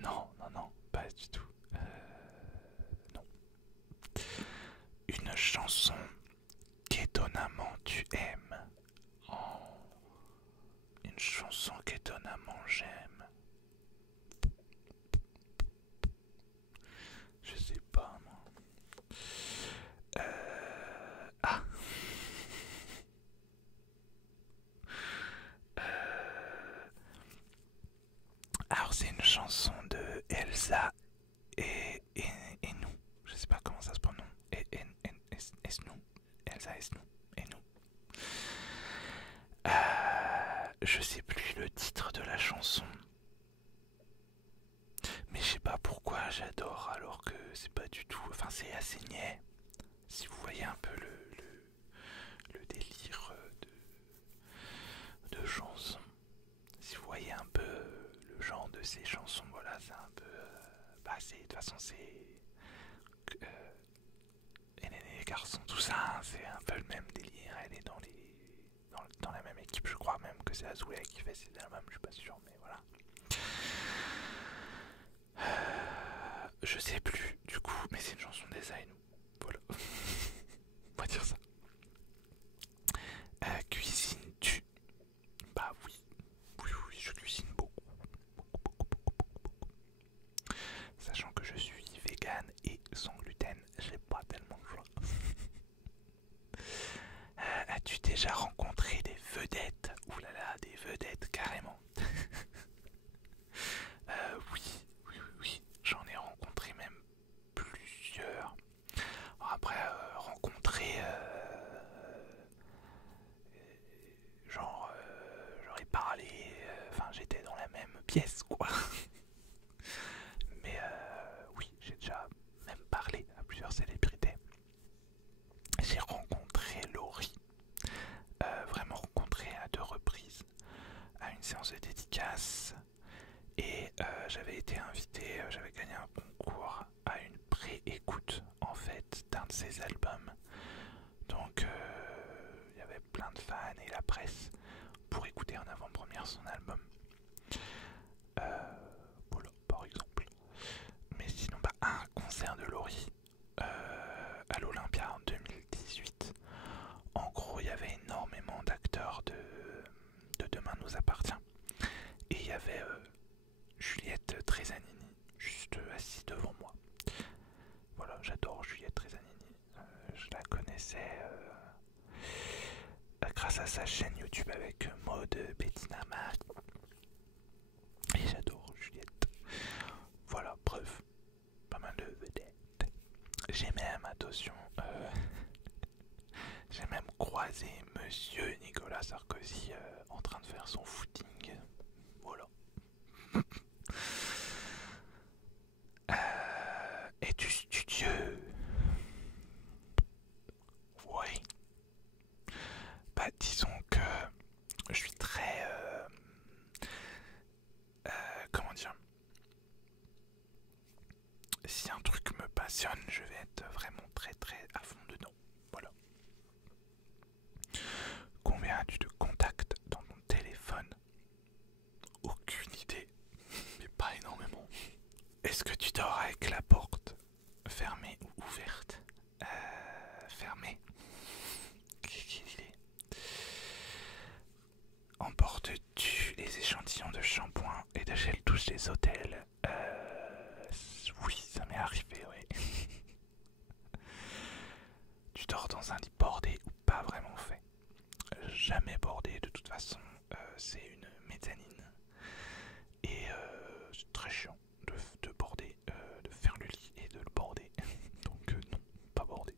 Non, non, non, pas du tout. Non. Une chanson qu'étonnamment tu aimes. Oh, une chanson qu'étonnamment j'aime. Je sais pas, moi. Ah. Alors c'est une chanson de Elsa et nous. Je sais pas comment ça se prononce. Nous. Elsa et nous. Et nous. Je sais plus le titre de la chanson. Mais je sais pas pourquoi j'adore alors que c'est pas du tout. Enfin c'est assez niais. Si vous voyez un peu le délire de chansons. Si vous voyez un peu le genre de ces chansons, voilà, c'est un peu. Bah, de toute façon, c'est. Les garçons, tout ça, hein, c'est un peu le même délire. Elle est dans la même équipe, je crois même que c'est Azoulay qui fait ses albums, je suis pas sûr, mais voilà. Je sais plus du coup, mais c'est une chanson des Aïnou. Voilà. On va dire ça. Cuisines-tu? Bah oui. Oui, je cuisine beaucoup. Sachant que je suis vegan et sans gluten, j'ai pas tellement le choix. As-tu déjà rencontré des vedettes? Ouh là là, des vedettes carrément. Oui, j'en ai rencontré même plusieurs. Alors après, rencontrer, j'aurais parlé, enfin j'étais dans la même pièce quoi. Mais oui, j'ai déjà même parlé à plusieurs célébrités. J'ai rencontré Laurie, vraiment rencontré à 2 reprises, à une séance de dédicace. Et j'avais été invité, j'avais gagné un concours à une pré-écoute en fait d'un de ses albums. Donc il y avait plein de fans et la presse pour écouter en avant-première son album. Voilà, par exemple. Mais sinon, bah, un concert de Laurie à l'Olympia en 2018. En gros, il y avait énormément d'acteurs de Demain nous appartient. Et il y avait Juliette Tresanini juste assise devant moi. Voilà, j'adore Juliette Tresanini. Je la connaissais grâce à sa chaîne YouTube avec Maude Bettina Marie. Et j'adore Juliette. Voilà, bref, pas mal de vedettes. J'ai même, attention, j'ai même croisé Monsieur Nicolas Sarkozy en train de faire son footing. Voilà. Es-tu studieux? Oui. Bah disons que je suis très... comment dire? Si un truc me passionne, je vais être vraiment très très à fond dedans. Voilà. Combien as-tu de contacts dans ton téléphone? Aucune idée, mais pas énormément. Est-ce que tu dors avec la porte fermée ou ouverte? Fermée. Quelle idée. Emportes-tu les échantillons de shampoing et de gel douche des hôtels? Oui, ça m'est arrivé, oui. façon, c'est une mezzanine. Et c'est très chiant de border, de faire le lit et de le border. Donc non, pas border.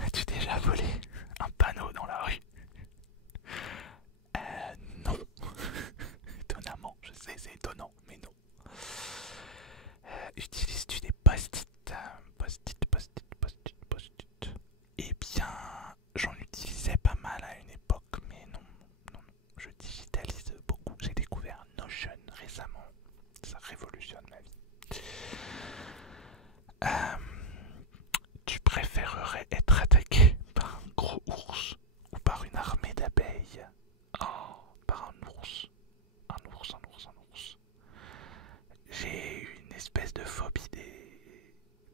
As-tu déjà volé un panneau dans la rue? Non. Étonnamment, je sais, c'est étonnant, mais non. Utilises-tu des post-it? Post-it. Eh bien, j'en utilisais pas mal à une époque, mais non, non, non. Je digitalise beaucoup. J'ai découvert Notion récemment. Ça révolutionne ma vie. Tu préférerais être attaqué par un gros ours ou par une armée d'abeilles? Oh, par un ours. Un ours. J'ai une espèce de phobie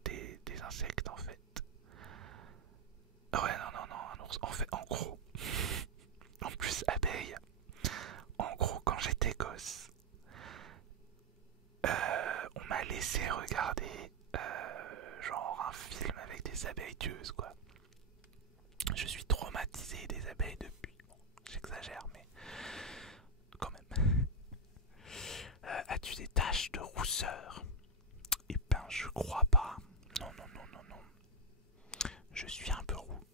des insectes en fait. Ouais, non, un ours. En fait, en gros, en plus abeille. En gros, quand j'étais gosse, on m'a laissé regarder genre un film avec des abeilles tueuses quoi. Je suis traumatisé des abeilles depuis. Bon, j'exagère, mais quand même. As-tu des taches de rousseur? Eh ben, je crois pas. Non. Je suis un peu roux.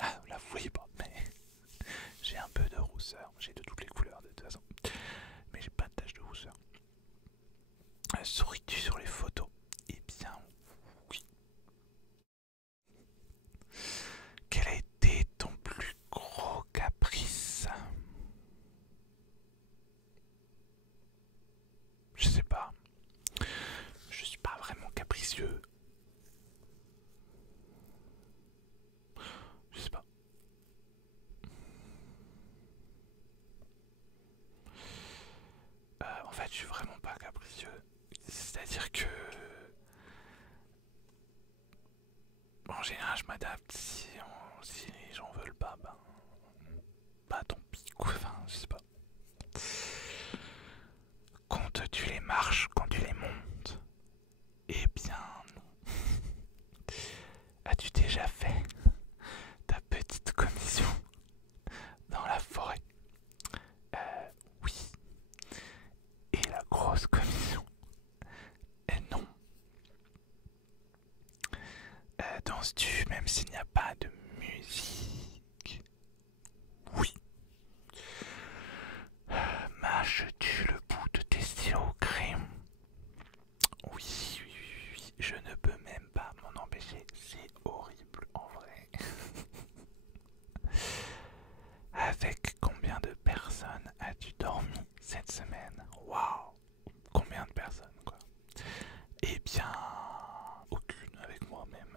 Ah, là, vous voyez pas, mais j'ai un peu de rousseur. J'ai de toutes les couleurs de toute façon. Mais j'ai pas de taches de rousseur. Souris-tu sur les photos? Eh bien, oui. Quel a été ton plus gros caprice? Je sais pas. Je suis pas vraiment capricieux. Je sais pas. En fait, je suis vraiment pas capricieux. C'est-à-dire que en général, je m'adapte. Si les gens veulent pas, ben, bah tant pis quoi. Enfin, je sais pas. Comptes-tu les marches quand tu les montes? Eh bien, non. As-tu déjà fait ta petite commission dans la forêt? Oui. Et la grosse commission? Non. Danses-tu même s'il n'y a pas de musique? Oui. Mâches-tu le bout de tes stylos au crayon? Oui. Je ne peux même pas m'en empêcher. C'est horrible en vrai. Avec combien de personnes as-tu dormi cette semaine? Waouh! Combien de personnes quoi? Eh bien, aucune avec moi-même.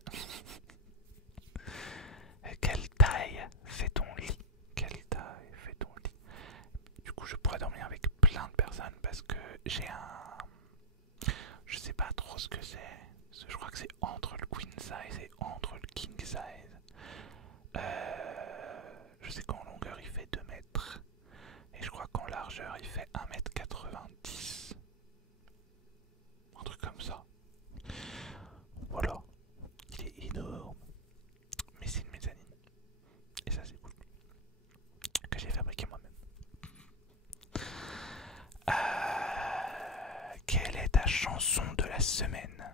Quelle taille fait ton lit? Quelle taille fait ton lit? Du coup, je pourrais dormir avec plein de personnes parce que j'ai un... Je sais pas trop ce que c'est. Je crois que c'est entre le queen size et entre le king size. Je sais qu'en longueur il fait 2 mètres. Et je crois qu'en largeur il fait 1,90 m. Un truc comme ça. Voilà. Il est énorme. Mais c'est une mezzanine. Et ça c'est cool. Que j'ai fabriqué moi-même. Quelle est ta chanson de la semaine?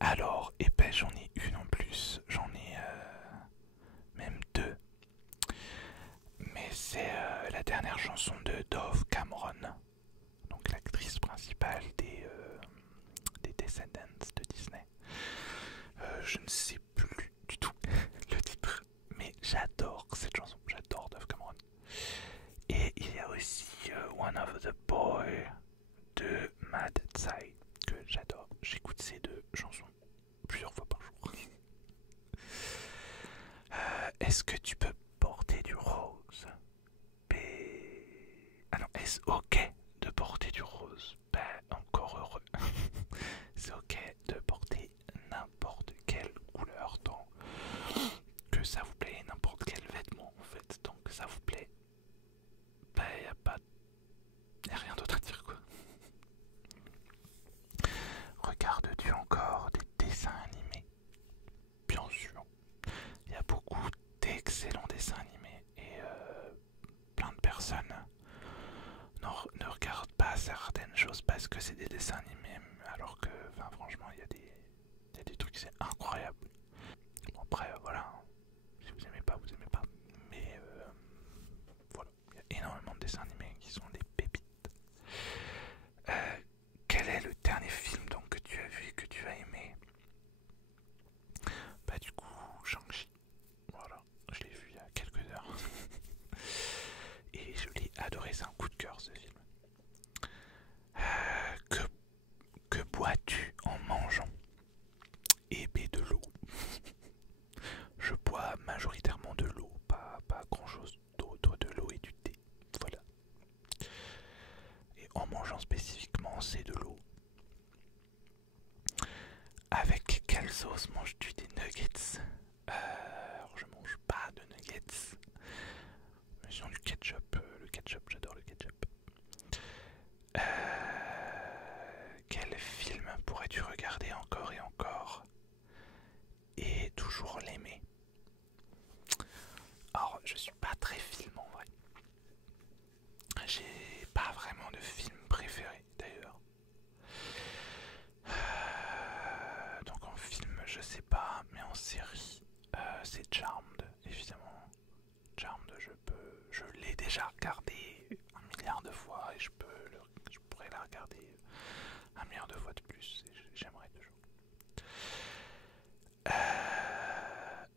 Alors, et ben j'en ai une en plus. J'en ai même 2. Mais c'est la dernière chanson de Dove Cameron. Donc l'actrice principale des Descendants de Disney. Je ne sais plus du tout le titre, mais j'adore cette chanson, j'adore Dove Cameron. Et il y a aussi One of the Boy de Mad Tsai que j'adore. J'écoute ces 2 chansons plusieurs fois par jour. Est-ce que tu peux porter du rose? Ah non, est-ce ok de porter du rose? Ben, encore heureux. C'est ok de porter n'importe quelle couleur tant que ça vous plaît, n'importe quel vêtement en fait, tant que ça vous plaît. Ben, y a rien d'autre à dire quoi. Regardes-tu encore des dessins animés? Bien sûr. Il y a beaucoup d'excellents dessin animé, alors que, enfin, franchement, il y a des trucs, c'est incroyable. Bon, après, voilà, si vous aimez pas, vous aimez pas. Mais voilà, il y a énormément de dessins animés qui sont des pépites. Quel est le dernier film donc que tu as vu et que tu as aimé? Bah du coup, Shang-Chi. Voilà, je l'ai vu il y a quelques heures. Et je l'ai adoré, c'est un coup de cœur ce film. Que, que bois-tu en mangeant? Eh bien de l'eau. Je bois majoritairement de l'eau, pas grand chose d'autre, de l'eau et du thé. Voilà. Et en mangeant spécifiquement, c'est de l'eau. Avec quelle sauce manges-tu des nuggets? Alors je mange pas de nuggets. Mais sinon du ketchup. Le ketchup, j'adore le ketchup. Quel film pourrais-tu regarder encore et encore et toujours l'aimer? Alors je suis pas très film en vrai. J'ai pas vraiment de film préféré d'ailleurs. Donc en film je sais pas, mais en série c'est Charmed évidemment. Charmed je l'ai déjà regardé 1 milliard de fois et je pourrais la regarder 1 milliard de fois de plus. J'aimerais toujours.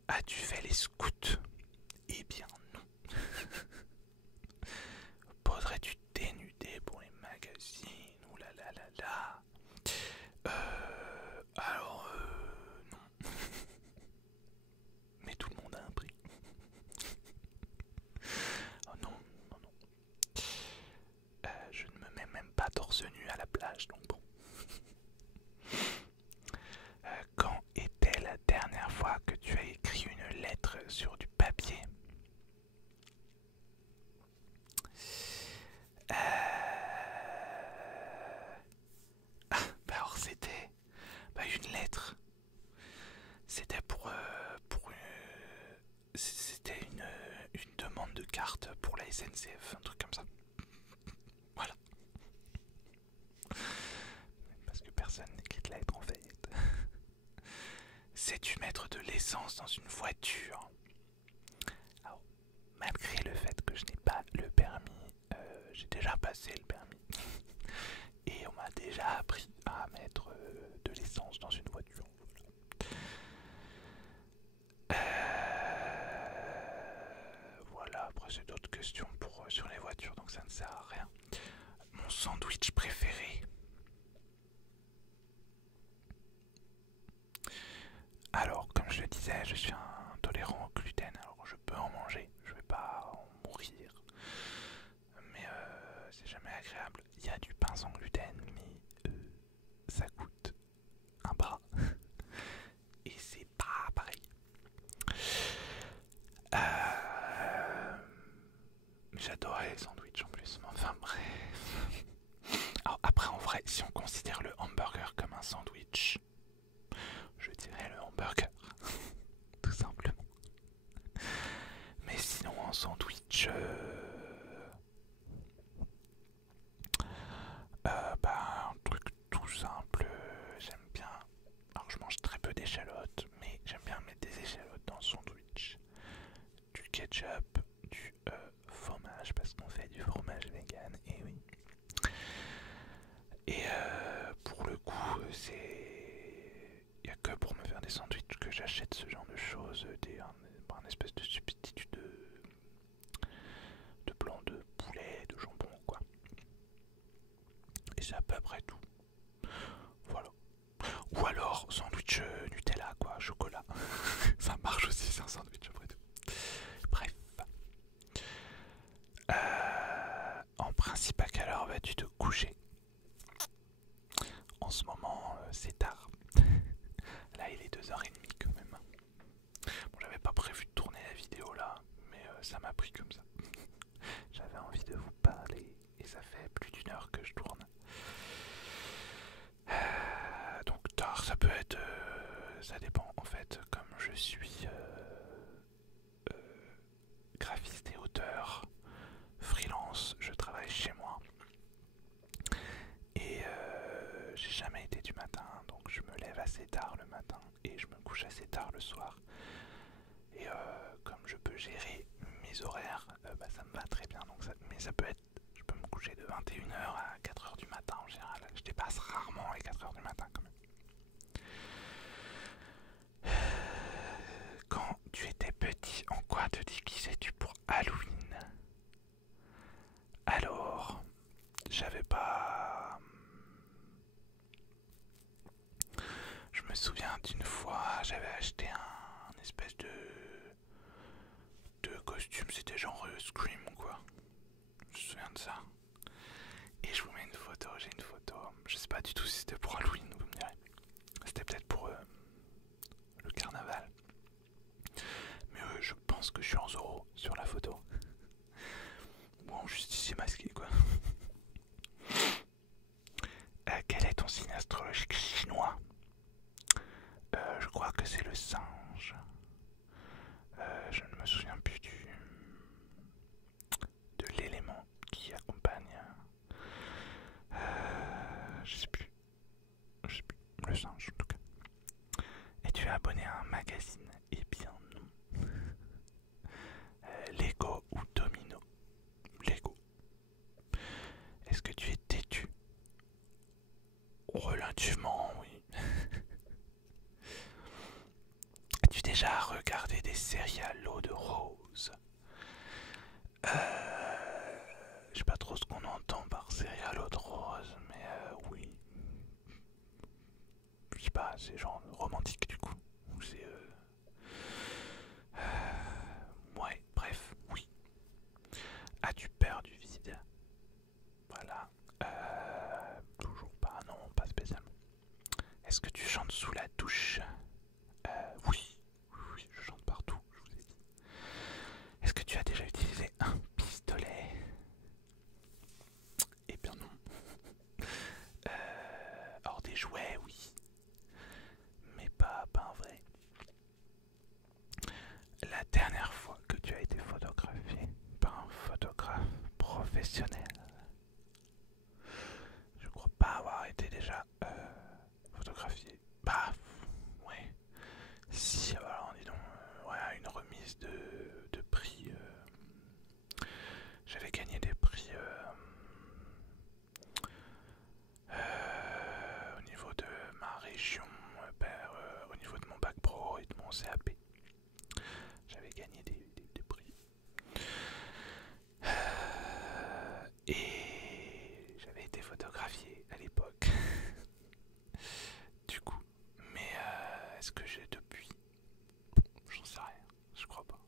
As-tu fait les scouts? Eh bien non. Poserais-tu dénudé pour les magazines? Ouh là là là là. Alors non. Mais tout le monde a un prix. Oh non, non, non. Je ne me mets même pas torse nu à la plage, donc bon. Quand était la dernière fois que tu as écrit une lettre sur du papier? Bah alors c'était une lettre. C'était c'était une demande de carte pour la SNCF, un truc comme ça. Voilà. Parce que personne n'écrit de lettre en fait. Sais-tu mettre de l'essence dans une voiture? Alors, malgré le fait que je n'ai pas le permis, j'ai déjà passé le permis. Et on m'a déjà appris à mettre de l'essence dans une voiture. Voilà, après c'est d'autres questions sur les voitures, donc ça ne sert à rien. Mon sandwich préféré? Alors, comme je le disais, je suis intolérant au gluten, alors je peux en manger, je vais pas en mourir. Mais c'est jamais agréable. Il y a du pain sans gluten, mais ça coûte un bras. Et c'est pas pareil. J'adorais les sandwichs en plus, mais enfin bref. Alors après en vrai, si on considère le hamburger comme un sandwich, je dirais le hamburger, tout simplement. Mais sinon en sandwich, bah un truc tout simple, j'aime bien. Alors je mange très peu d'échalotes, mais j'aime bien mettre des échalotes dans le sandwich. Du ketchup, du fromage, parce qu'on fait du fromage vegan, et oui. Et pour le coup, il n'y a que pour me faire des sandwichs que j'achète ce genre de choses, un espèce de substitut de blanc de poulet, de jambon, quoi. Et c'est à peu près tout. Voilà. Ou alors, sandwich Nutella, quoi, chocolat. Ça marche aussi, c'est un sandwich après tout. Bref. En principe, à quelle heure vas-tu te coucher? En ce moment, c'est tard. Là, il est 2h30 quand même. Bon, j'avais pas prévu de tourner la vidéo là, mais ça m'a pris comme ça. J'avais envie de vous parler et ça fait plus d'1 heure que je tourne. Donc tard, ça peut être... ça dépend en fait. Comme je suis graphiste et auteur, freelance, je travaille chez moi. Et assez tard le matin et je me couche assez tard le soir. Et comme je peux gérer mes horaires, ça me va très bien. Donc mais ça peut être, je peux me coucher de 21 h à 4 h du matin en général. Je dépasse rarement les 4 h du matin quand même. Quand tu étais petit, en quoi te déguisais-tu pour Halloween? Alors, j'avais pas... Je me souviens d'une fois, j'avais acheté un espèce de costume, c'était genre Scream ou quoi. Je me souviens de ça. Et je vous mets une photo, j'ai une photo. Je sais pas du tout si c'était pour Halloween, vous me direz. C'était peut-être pour le carnaval. Mais je pense que je suis en Zoro sur la photo. Ou en justicier masqué quoi. Quel est ton signe astrologique chinois? Je crois que c'est le singe. Je ne me souviens plus de l'élément qui accompagne. Je sais plus. Le singe en tout cas. Es-tu abonné à un magazine? Eh bien non. Lego ou Domino? Lego. Est-ce que tu es têtu? Relativement, oui. As-tu déjà regardé des séries à l'eau de rose? Je sais pas trop ce qu'on entend par série à l'eau de rose, mais oui. Je sais pas, c'est genre romantique du coup. Ou c'est ouais, bref, oui. As-tu peur du vide? Voilà. Toujours pas, non, pas spécialement. Est-ce que tu chantes sous la douche? Oui. Oui, je chante partout, je vous ai dit. Est-ce que tu as déjà utilisé un pistolet? Eh bien non. Hors des jouets, oui. Mais pas un vrai. La dernière fois que tu as été photographié par un photographe professionnel? Je crois pas avoir été déjà photographié. Bah, ouais. Si, alors dis donc, ouais, une remise de prix. J'avais gagné des prix au niveau de ma région, au niveau de mon bac pro et de mon CAP. J'avais gagné des prix. Et j'avais été photographié à l'époque. Du coup, mais est-ce que j'ai depuis? J'en sais rien, je crois pas.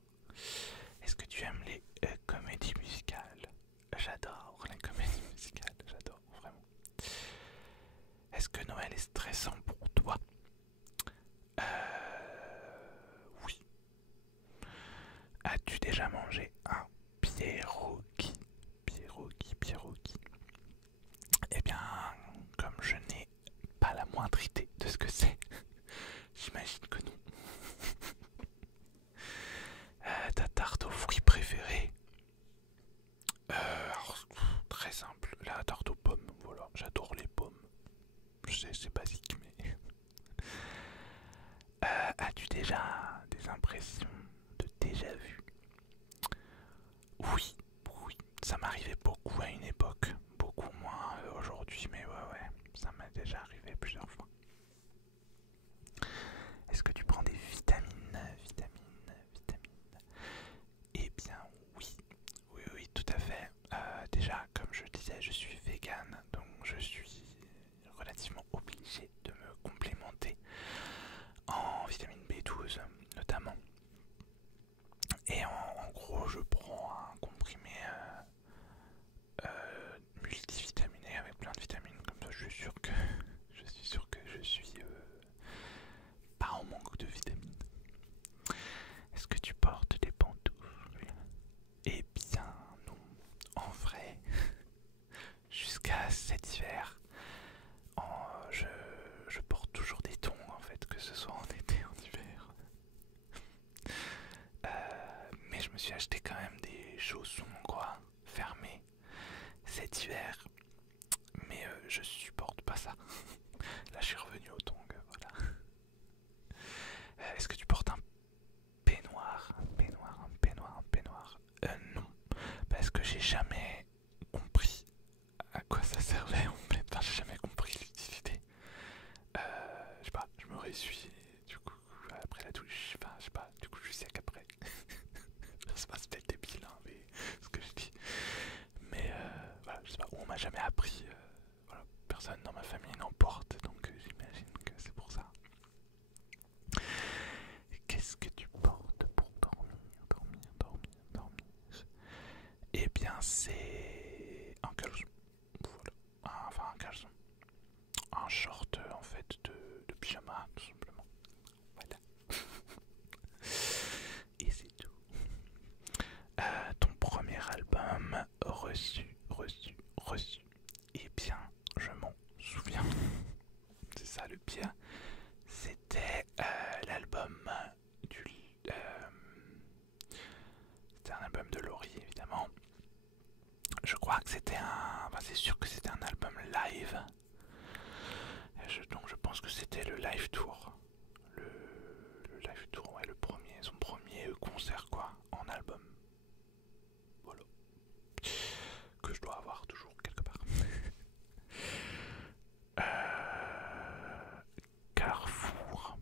Est-ce que tu aimes les comédies musicales? J'adore les comédies musicales, j'adore vraiment. Est-ce que Noël est stressant pour toi? Oui. As-tu déjà mangé un pierogi? Pierogi. Eh bien, comme je n'ai pas la moindre idée de ce que c'est, j'imagine que non. Ta tarte aux fruits préférée? Alors, très simple, la tarte aux pommes, voilà, j'adore les pommes. Je sais, c'est basique, mais... As-tu déjà des impressions de déjà vu? Oui, ça m'arrivait beaucoup à une époque, beaucoup moins aujourd'hui, mais ouais, ça m'est déjà arrivé plusieurs fois. Est-ce que tu prends des vitamines? Eh bien oui, tout à fait. Déjà, comme je disais, je suis vegan, donc je suis relativement obligé de me complémenter en vitamine B12 notamment. Et dans ma famille n'en portent, donc j'imagine que c'est pour ça. Qu'est-ce que tu portes pour dormir? Eh bien c'est un caleçon, voilà. Enfin un caleçon, un short en fait de pyjama tout simplement, voilà. Et c'est tout. Ton premier album reçu. Eh bien, je m'en souviens. C'est ça le pire. C'était l'album du. C'était un album de Laurie, évidemment. Je crois que c'était un. Enfin, c'est sûr que c'était un album live. Donc, je pense que c'était le live tour. Le live tour, ouais, son premier concert, quoi, en album. Voilà. Que je dois avoir toujours quelque part. Carrefour,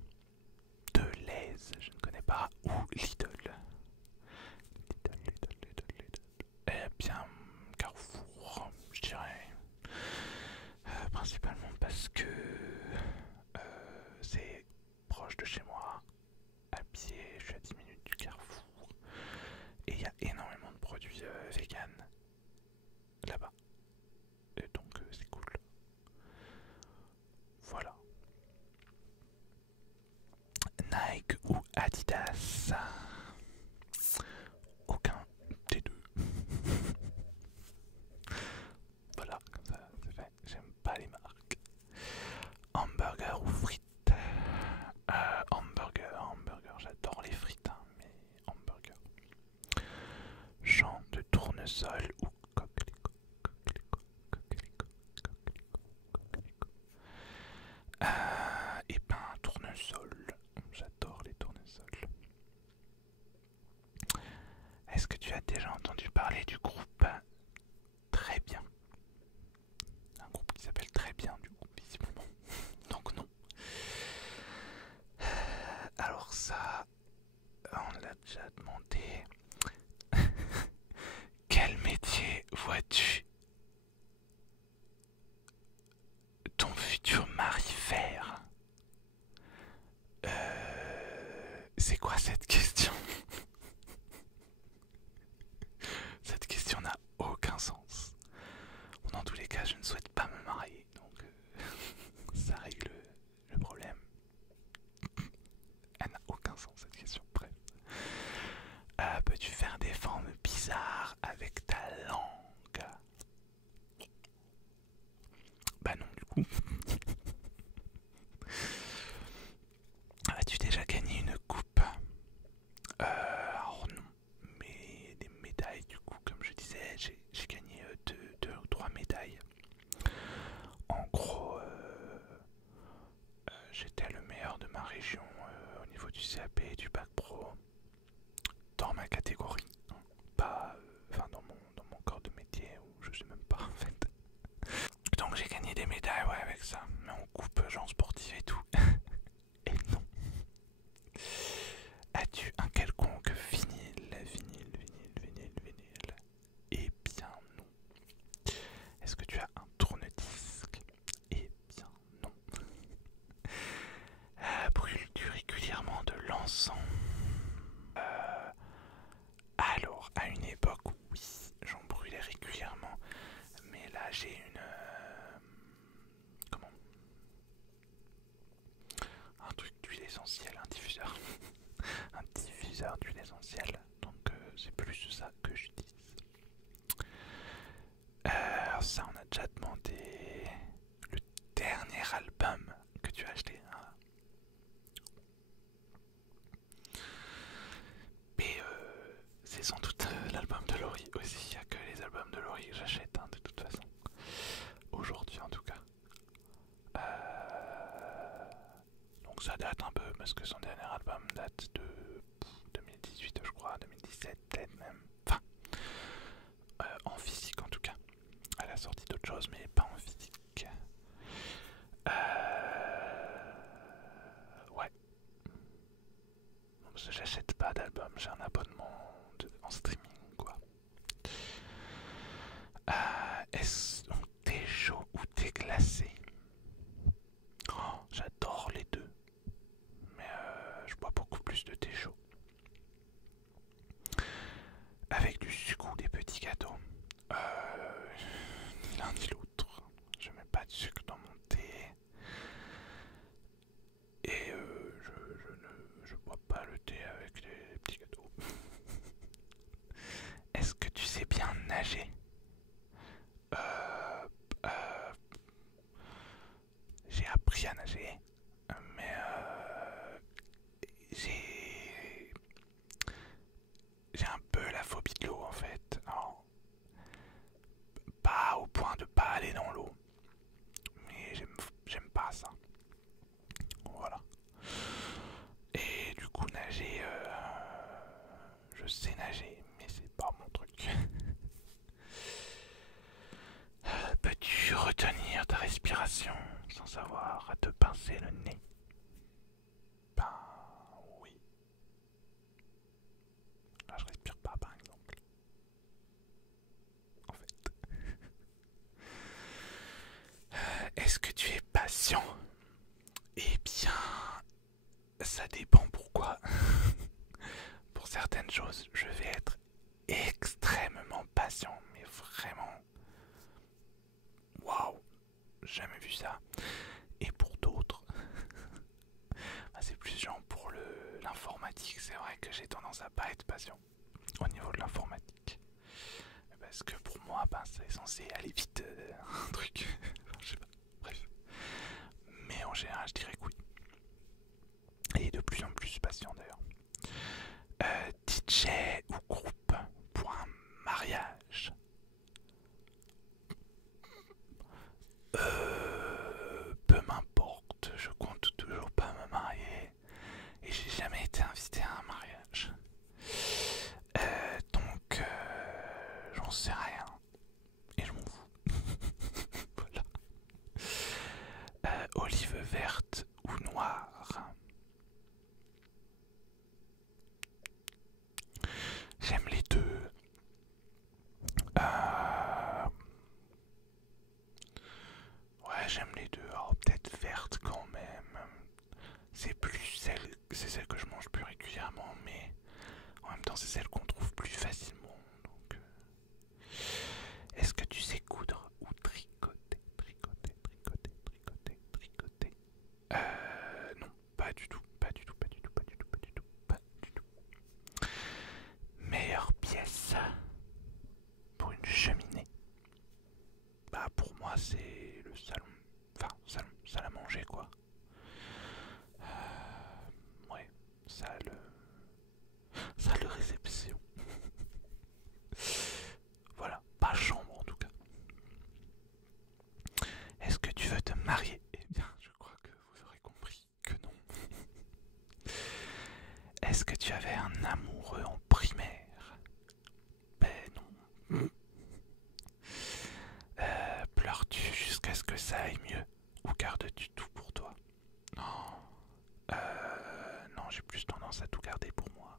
Deleuze, je ne connais pas, ou Lidl. Eh bien, Carrefour, je dirais. Principalement parce que c'est proche de chez moi. À pied, je suis à 10 minutes du Carrefour. Et il y a énormément de produits vegan là-bas. Et donc c'est cool. Voilà. Nike ou Adidas? Aucun des deux. Voilà, comme ça c'est fait. J'aime pas les marques. Hamburger ou frites? Hamburger, j'adore les frites, hein, mais hamburger. Champ de tournesol ou coquelicot? Et ben tournesol, j'adore les tournesols. Est-ce que tu as déjà entendu parler du groupe Très Bien? Un groupe qui s'appelle Très Bien, du coup, visiblement. Donc non. Alors ça, on l'a déjà demandé. Quel métier vois-tu ton futur mari faire? C'est quoi cette question? Cette question n'a aucun sens. Dans tous les cas, je ne souhaite pas me marier, donc ça règle le problème. Elle n'a aucun sens cette question, bref. Peux-tu faire des formes bizarres avec ta langue? Bah non, du coup. As-tu déjà gagné une coupe? Alors non, mais des médailles du coup, comme je disais, j'ai gagné deux ou trois médailles. En gros, j'étais le meilleur de ma région au niveau du CAP et du bac pro dans ma catégorie, pas enfin dans mon corps de métier où je sais même pas en fait. Donc j'ai gagné des médailles, ouais, avec ça, mais en coupe genre sportive et tout. Et non. As-tu un quelconque vinyle? Eh bien non. Est-ce que tu as un tourne-disque? Eh bien non. Brûles-tu régulièrement de l'encens? Alors, à une époque, oui, j'en brûlais régulièrement, mais là j'ai une... comment? Un truc d'huile essentielle, un diffuseur. Un diffuseur d'huile essentielle, donc c'est plus ça que j'utilise. Ça, on a déjà demandé. Le dernier album que tu as acheté, hein. Mais c'est sans doute l'album de Laurie aussi. Il n'y a que les albums de Laurie que j'achète, hein, de toute façon. Aujourd'hui en tout cas. Donc ça date un peu parce que son dernier album date de 2018 je crois, 2017 peut-être même. Enfin, en physique en tout cas. Elle a sorti d'autres choses mais pas en physique. Ouais. J'achète pas d'album, j'ai un abonnement en streaming quoi. Est-ce donc t'es chaud ou t'es glacé? nager, mais j'ai un peu la phobie de l'eau en fait. Alors, pas au point de pas aller dans l'eau, mais j'aime pas ça. Voilà. Et du coup nager, je sais nager, mais c'est pas mon truc. Peux-tu retenir ta respiration sans avoir à te pincer le nez? Ben oui. Là je respire pas par exemple. En fait. Est-ce que tu es patient? Eh bien, ça dépend pourquoi. Pour certaines choses, je vais être extrêmement patient, mais vraiment. Waouh, jamais vu ça. Et pour d'autres, bah, c'est plus genre pour l'informatique, c'est vrai que j'ai tendance à pas être patient au niveau de l'informatique. Parce que pour moi, ben, c'est censé aller vite, un truc. Enfin, je sais pas, bref. Mais en général, je dirais que oui. Et de plus en plus patient d'ailleurs. DJ ou groupe pour un mariage? Peu m'importe, je compte toujours pas me marier et j'ai jamais été invité à un mariage. Donc, j'en sais rien et je m'en fous. Voilà. Olive verte ou noire? J'aime les deux. Ouais, j'aime les deux. Alors peut-être verte quand même. C'est celle que je mange plus régulièrement, mais en même temps c'est celle qu'on trouve plus facilement. Donc, est-ce que tu sais coudre ou tricoter? Tricoter. Non, pas du tout, pas du tout, pas du tout, pas du tout, pas du tout, pas du tout. Meilleure pièce pour une cheminée? Bah pour moi c'est le salon. Enfin, salle à manger quoi. Ouais, salle de réception. Voilà, pas chambre en tout cas. Est-ce que tu veux te marier? Eh bien, je crois que vous aurez compris que non. Est-ce que tu avais un amoureux en primaire? Ben non. Pleures-tu jusqu'à ce que ça aille mieux ou gardes-tu tout pour toi? Non. Non, j'ai plus tendance à tout garder pour moi.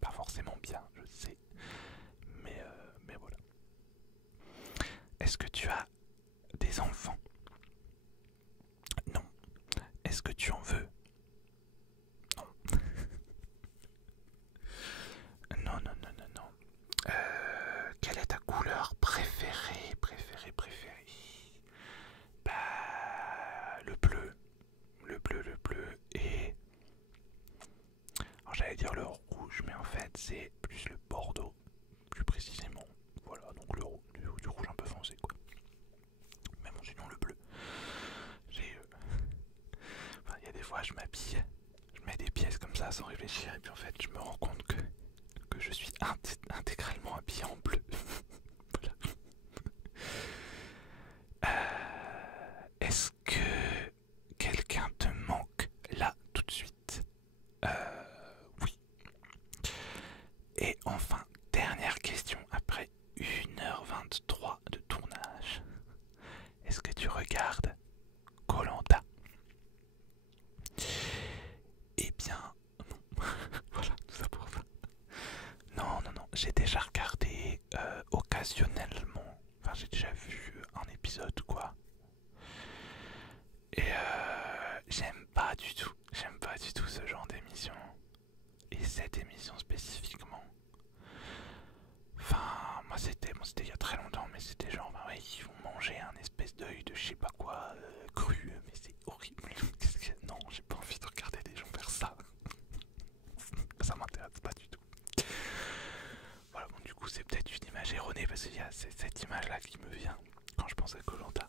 Pas forcément bien, je sais. Mais voilà. Est-ce que tu as des enfants? Non. Est-ce que tu en veux? Non. Non. Quelle est ta couleur préférée? Bah, le bleu. Le bleu et... Alors j'allais dire le rouge, mais en fait c'est plus le bordeaux, plus précisément. Voilà, donc du rouge un peu foncé quoi. Mais bon, sinon le bleu. J'ai... Enfin, il y a des fois je m'habille, je mets des pièces comme ça sans réfléchir, et puis en fait je me rends compte que je suis intégralement habillé en bleu. Voilà. Est-ce que quelqu'un te manque là tout de suite? Oui. Et enfin, dernière question après 1h23 de tournage. Est-ce que tu regardes Koh-Lanta? Eh bien, non. Voilà, tout ça pour ça. Non, j'ai déjà regardé occasionnellement. Enfin, j'ai déjà vu un épisode, quoi. Et j'aime pas du tout ce genre d'émission. Et cette émission spécifiquement. Enfin, moi c'était il y a très longtemps, mais c'était genre, bah ouais, ils vont manger un espèce d'œil de je sais pas quoi, cru, mais c'est horrible. Non, j'ai pas envie de regarder des gens faire ça. Ça m'intéresse pas du tout. Voilà, bon, du coup, c'est peut-être une image erronée parce qu'il y a cette image là qui me vient quand je pense à Koh-Lanta.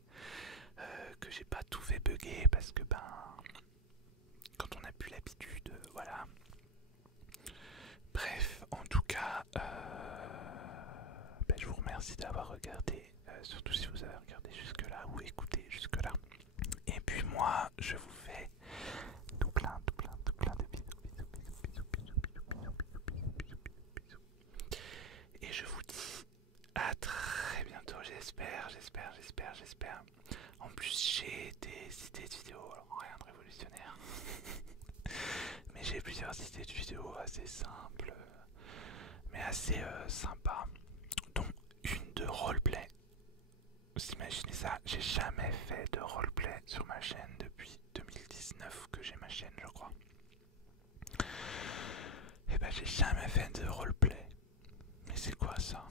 désolé que j'ai pas tout fait bugger parce que quand on n'a plus l'habitude, voilà. Bref, en tout cas, je vous remercie d'avoir regardé, surtout si vous avez regardé jusque là ou écouté jusque là. Et puis moi, je vous fais tout plein de bisous. Et je vous dis à très bientôt, j'espère. En plus, j'ai des idées de vidéos, alors rien de révolutionnaire. Mais j'ai plusieurs idées de vidéos assez simples, mais assez sympas, dont une de roleplay. Vous imaginez ça, j'ai jamais fait de roleplay sur ma chaîne depuis 2019 que j'ai ma chaîne, je crois. Et j'ai jamais fait de roleplay. Mais c'est quoi ça?